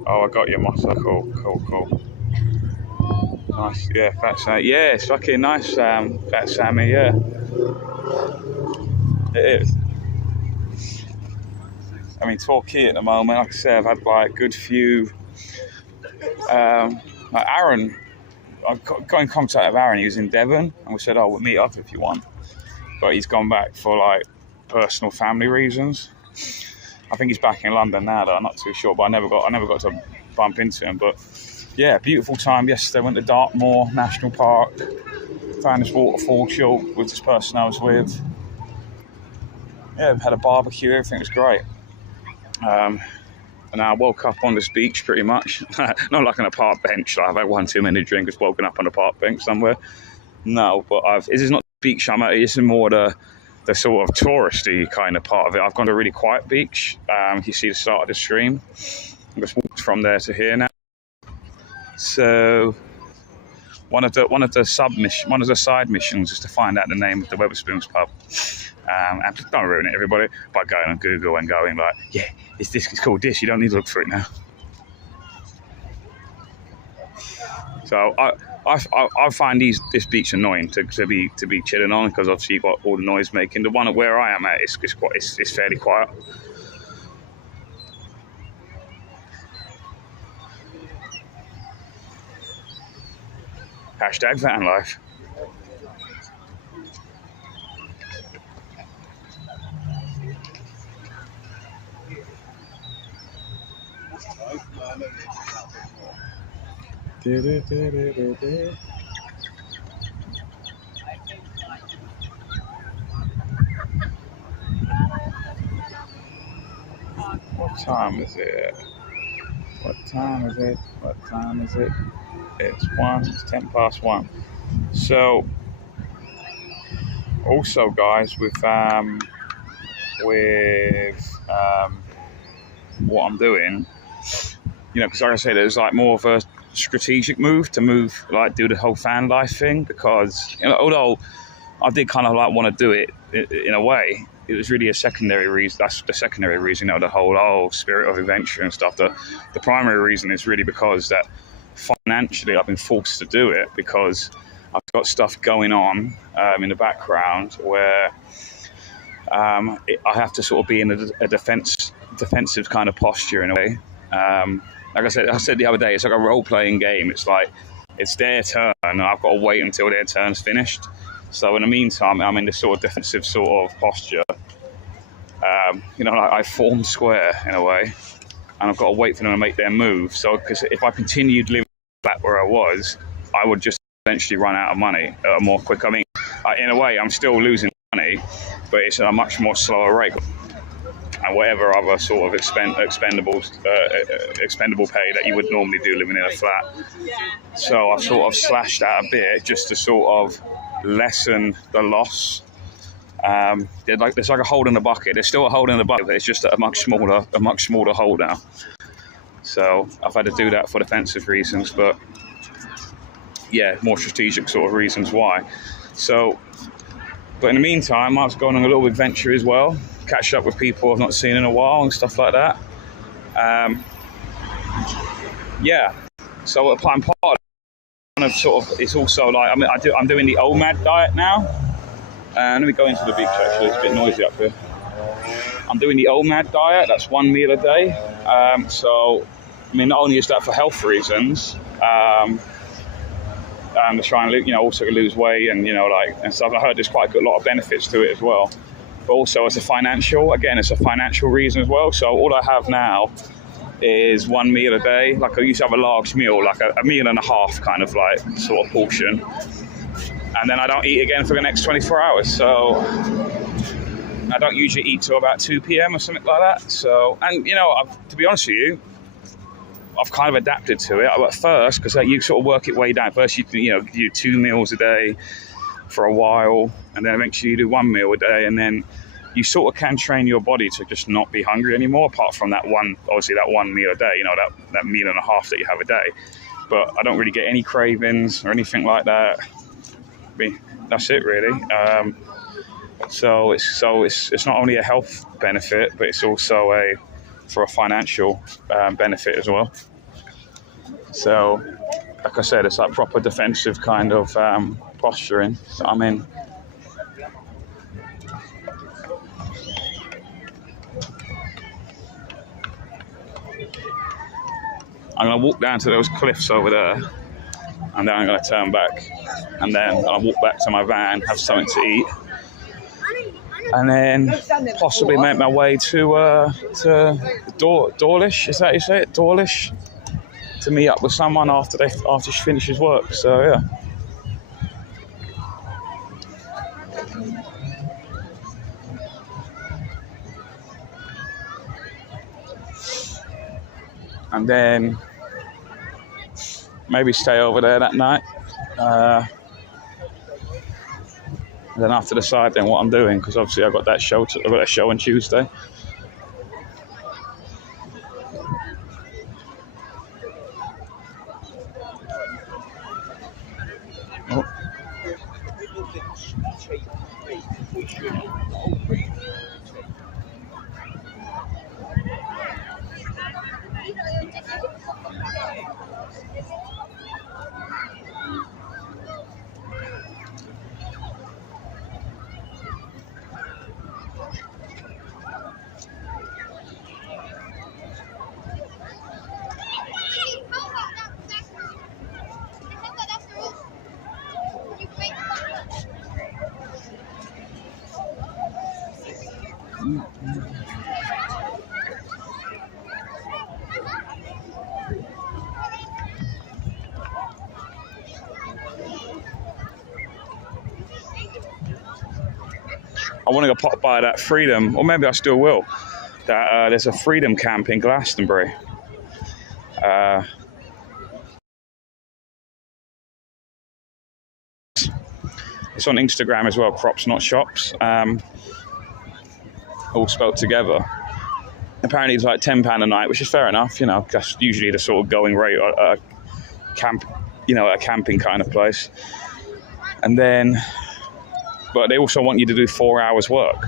Oh, I got you, Mossa. Cool. Nice, yeah, Fat Sammy. Yeah, it's fucking nice, Fat Sammy, yeah. It is. I mean, Torquay at the moment, like I said, I've had like a good few... like Aaron, I got in contact with Aaron, he was in Devon, and we said, oh, we'll meet up if you want. But he's gone back for like personal family reasons. I think he's back in London now, though. I'm not too sure, but I never got to bump into him. But yeah, beautiful time yesterday. Went to Dartmoor National Park. found this waterfall, chilled with this person I was with. Yeah, we had a barbecue, everything was great. And I woke up on this beach pretty much. Not like on a park bench, like I've had one too many drinks, just woken up on a park bench somewhere. No, but this is not the beach I'm at, it's more the sort of touristy kind of part of it. I've gone to a really quiet beach. You see the start of the stream. I just walked from there to here now. So one of the side missions is to find out the name of the Wetherspoons pub. And don't ruin it, everybody, by going on Google and going like, yeah, it's called this. You don't need to look for it now. So I find this beach annoying to be chilling on, because obviously you've got all the noise making. The one where I am at is it's fairly quiet. Hashtag van life. What time is it? What time is it? What time is it? It's 1:10. So, also, guys, with what I'm doing, you know, because like I said, it was like more of a strategic move to do the whole fan life thing, because, you know, although I did kind of like want to do it in a way, it was really a secondary reason. That's the secondary reason, you know, the whole spirit of adventure and stuff. The primary reason is really because that financially I've been forced to do it, because I've got stuff going on in the background where I have to sort of be in a defensive kind of posture in a way. Like I said the other day, it's like a role-playing game. It's like it's their turn, and I've got to wait until their turn's finished. So in the meantime, I'm in this sort of defensive sort of posture. You know, like I formed square in a way, and I've got to wait for them to make their move. So, because if I continued living back where I was, I would just eventually run out of money at a more quick. I mean, in a way, I'm still losing money, but it's at a much more slower rate. And whatever other sort of expendable pay that you would normally do living in a flat. So I've sort of slashed that a bit just to sort of lessen the loss. There's like a hole in the bucket. There's still a hole in the bucket, but it's just a much smaller hole now. So I've had to do that for defensive reasons, but yeah, more strategic sort of reasons why. So, but in the meantime, I was going on a little adventure as well, catch up with people I've not seen in a while and stuff like that. Yeah, so I'm part of kind of sort of, it's also like, I mean, I'm doing the OMAD diet now. Let me go into the beach actually, it's a bit noisy up here. I'm doing the OMAD diet, that's 1 meal a day. So, I mean, not only is that for health reasons, to try and, you know, also lose weight and, you know, like, and stuff. I heard there's quite a lot of benefits to it as well. But also it's a financial reason as well. So all I have now is 1 meal a day. Like I used to have a large meal, like a meal and a half kind of like sort of portion. And then I don't eat again for the next 24 hours. So I don't usually eat till about 2 p.m. or something like that. So, and, you know, to be honest with you, I've kind of adapted to it at first, because you sort of work it way down. First, you do 2 meals a day for a while, and then eventually you do 1 meal a day, and then you sort of can train your body to just not be hungry anymore, apart from that one meal a day, you know, that meal and a half that you have a day. But I don't really get any cravings or anything like that. I mean, that's it really. So it's not only a health benefit, but it's also for a financial benefit as well. So, like I said, it's like proper defensive kind of posturing that I'm in. I'm going to walk down to those cliffs over there, and then I'm going to turn back, and then I'll walk back to my van, have something to eat, and then possibly make my way to Dawlish. Is that how you say it? Dawlish, to meet up with someone after she finishes work. So yeah. and then maybe stay over there that night. And then I have to decide then what I'm doing, because obviously I've got that show. I've got a show on Tuesday. Oh. I want to go pop by that Freedom, or maybe I still will. That there's a Freedom camp in Glastonbury. It's on Instagram as well, Crops Not Shops, all spelt together. Apparently it's like £10 a night, which is fair enough, you know, that's usually the sort of going rate at a camp, you know, a camping kind of place. And then, but they also want you to do 4 hours work,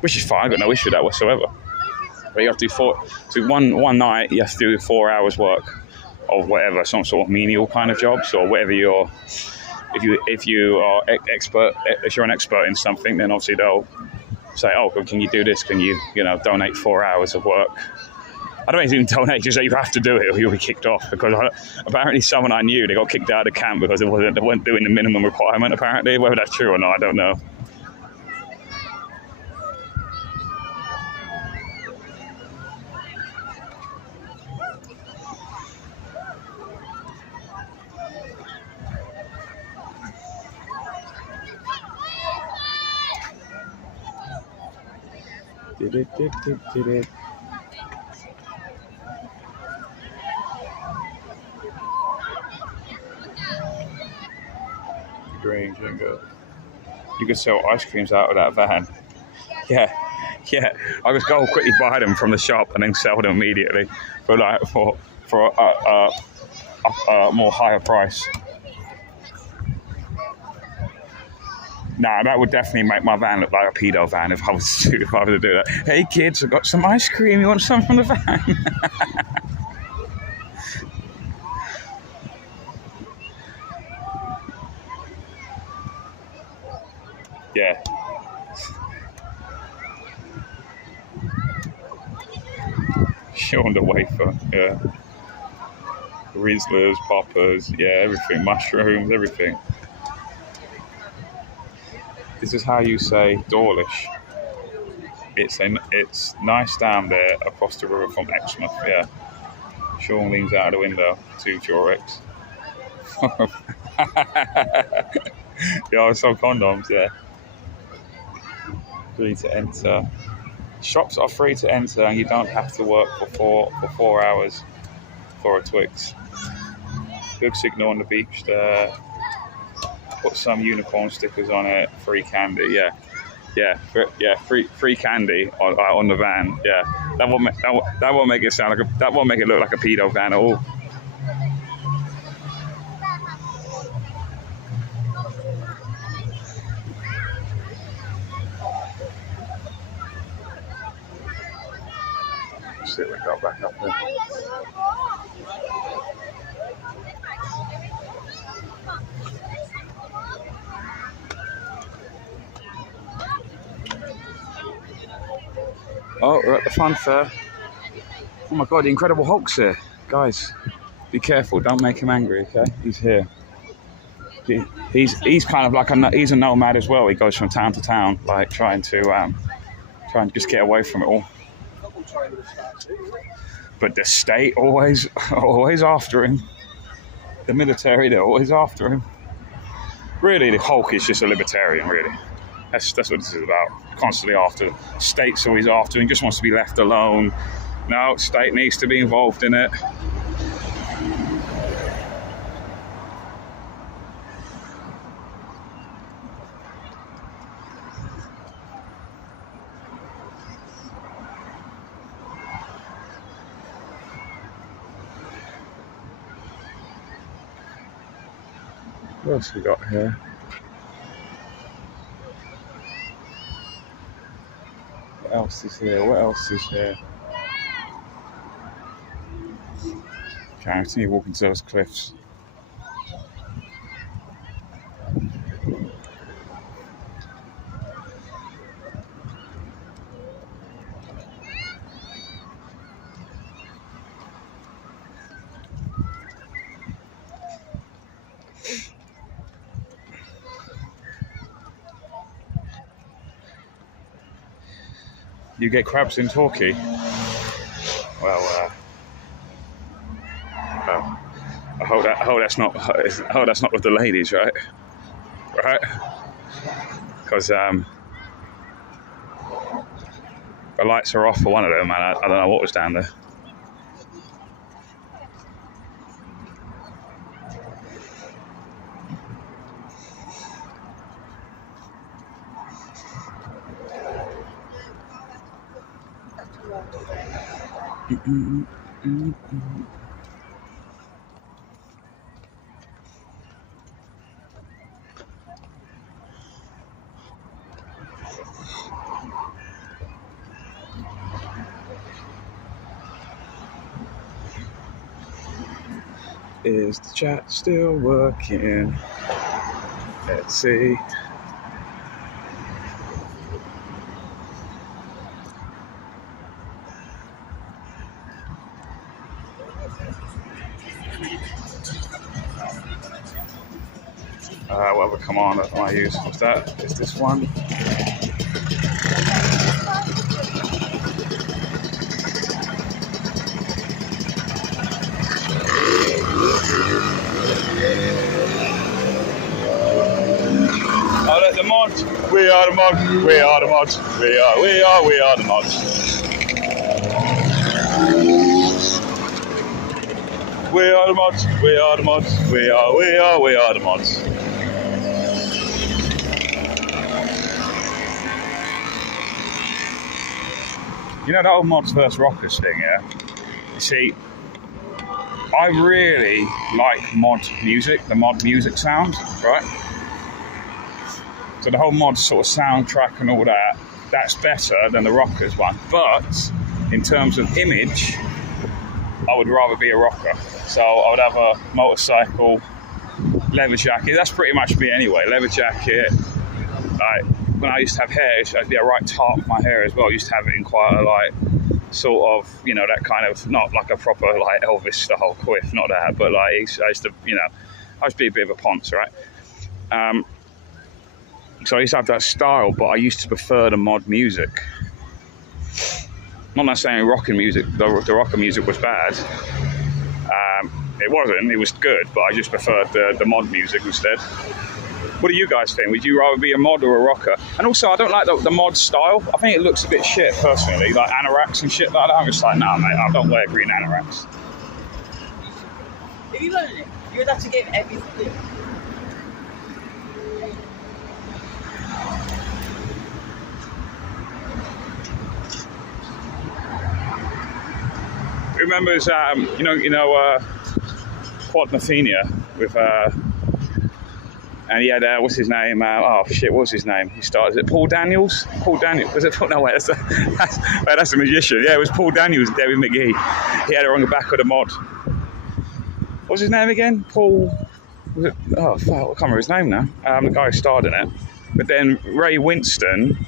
which is fine, I've got no issue with that whatsoever. But you have to do one night, you have to do 4 hours work of whatever, some sort of menial kind of jobs, or whatever you're, if you are expert, if you're an expert in something, then obviously they'll say, oh, can you do this? Can you donate 4 hours of work? I don't even donate, just say you have to do it or you'll be kicked off. Because apparently someone I knew, they got kicked out of the camp because they weren't doing the minimum requirement, apparently. Whether that's true or not, I don't know. Did it. Green jingle. You could sell ice creams out of that van. Yeah. I just go quickly buy them from the shop and then sell them immediately for a more higher price. Nah, that would definitely make my van look like a pedo van if I was to do that. Hey kids, I've got some ice cream. You want some from the van? Yeah. Sean the wafer, yeah. Rizzlers, poppers, yeah, everything. Mushrooms, everything. This is how you say Dawlish. It's nice down there across the river from Exmouth, yeah. Sean leans out of the window to Jorex. Yeah, I saw condoms, yeah. Free to enter. Shops are free to enter and you don't have to work for 4 hours for a Twix. Good signal on the beach there. Put some unicorn stickers on it. Free candy, yeah, free candy on the van. Yeah, that won't make it sound like that won't make it look like a pedo van at all. See if we got back up there. Oh, we're at the fun fair. Oh my god, the Incredible Hulk's here. Guys, be careful, don't make him angry, okay? He's here. He's kind of like he's a nomad as well. He goes from town to town, like trying to just get away from it all. But the state always after him. The military, they're always after him. Really, the Hulk is just a libertarian, really. That's what this is about. Constantly after. State's always after him. Just wants to be left alone. No, state needs to be involved in it. What else we got here? What else is here? What else is here? Okay, I continue walking to those cliffs. You get crabs in Torquay? Well, I hope that's not with the ladies, right? Right? Because the lights are off for one of them, and I don't know what was down there. Is the chat still working? Let's see. What other command that I use? What's that? Is this one? Oh, look, the mods. We are the mods. We are the mods. We are the mods. We are the mods. We are the mods. We are the mods. You know that old mods versus rockers thing, yeah? You see, I really like mod music, the mod music sound, right? So the whole mod sort of soundtrack and all that, that's better than the rockers one. But in terms of image, I would rather be a rocker. So I would have a motorcycle, leather jacket. That's pretty much me anyway. Leather jacket. Like when I used to have hair, I'd be a right top of my hair as well. I used to have it in quite a like sort of, you know, that kind of, not like a proper like Elvis style quiff, not that, but like I used to, you know, I used to be a bit of a ponce, right? So I used to have that style, but I used to prefer the mod music. I'm not saying rocking music, the rocker music was bad. It wasn't, it was good, but I just preferred the mod music instead. What do you guys think? Would you rather be a mod or a rocker? And also, I don't like the mod style. I think it looks a bit shit, personally, like anoraks and shit like that. I'm just like, nah, mate, I don't wear green anoraks. If you learn it, you would have to give everything. Remembers, you know, Quad Mathenia with, and he had, what's his name? What's his name? He started, is it Paul Daniels? Paul Daniels, was it? No, wait, that's a magician. Yeah, it was Paul Daniels, David McGee. He had it on the back of the mod. What's his name again? Paul, was it? Oh, fuck, I can't remember his name now. The guy who starred in it. But then Ray Winston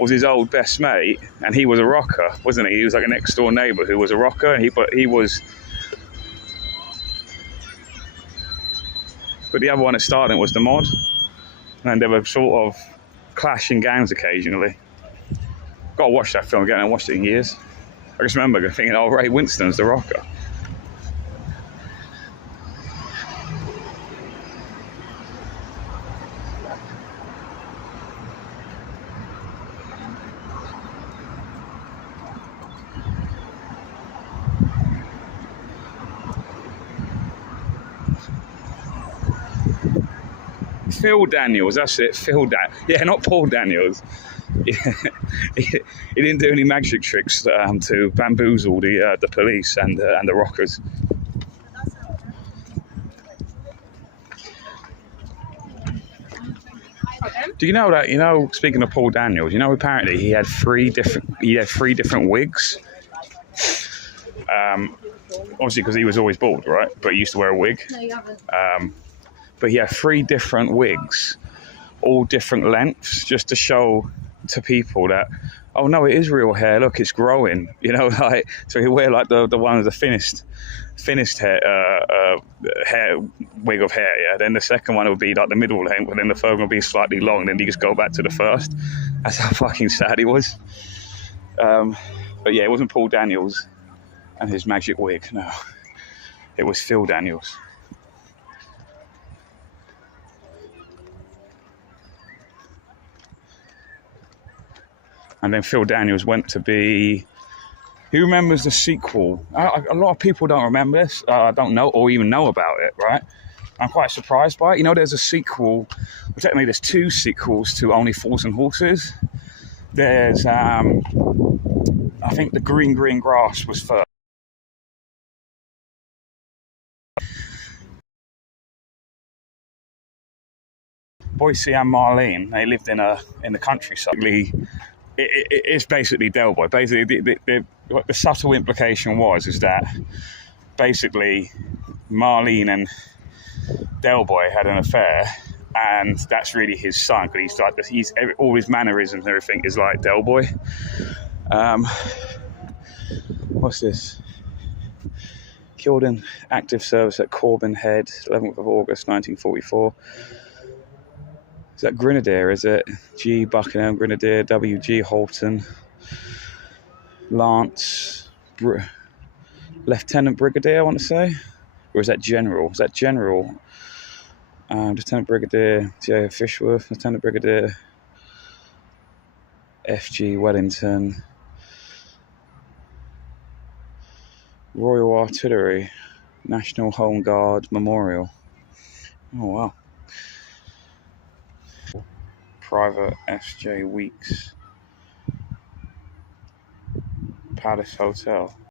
was his old best mate, and he was a rocker, wasn't he? He was like a next door neighbour who was a rocker, and he was. But the other one that started it was the mod, and they were sort of clashing gangs occasionally. Got to watch that film again. I haven't watched it in years. I just remember thinking, oh, Ray Winston's the rocker. Phil Daniels, that's it. Yeah, not Paul Daniels. Yeah. he didn't do any magic tricks to bamboozle the police and the rockers. Do you know that? You know, speaking of Paul Daniels, you know, apparently he had three different wigs. Obviously, because he was always bald, right? But he used to wear a wig. No, you haven't. But he had 3 different wigs, all different lengths, just to show to people that, oh no, it is real hair. Look, it's growing. You know, like, so he'd wear like the one with the finished hair wig of hair. Yeah. Then the second one would be like the middle length, and then the third one would be slightly long. Then he just go back to the first. That's how fucking sad he was. But yeah, it wasn't Paul Daniels and his magic wig. No, it was Phil Daniels. And then Phil Daniels went to be... Who remembers the sequel? A lot of people don't remember this, don't know or even know about it, right? I'm quite surprised by it. You know, there's a sequel... Well, technically, there's 2 sequels to Only Fools and Horses. There's... I think The Green Grass was first. Boise and Marlene, they lived in the countryside. It's basically Del Boy. Basically, what the subtle implication is that basically Marlene and Del Boy had an affair, and that's really his son, because he's all his mannerisms and everything is like Del Boy. What's this? Killed in active service at Corbin Head, 11th of August, 1944. Is that Grenadier, is it? G. Buckingham, Grenadier, W.G. Holton, Lance, Lieutenant Brigadier, I want to say? Or is that General? Is that General? Lieutenant Brigadier J. Fishworth, Lieutenant Brigadier F.G. Wellington, Royal Artillery, National Home Guard Memorial. Oh, wow. Private S.J. Weeks, Palace Hotel.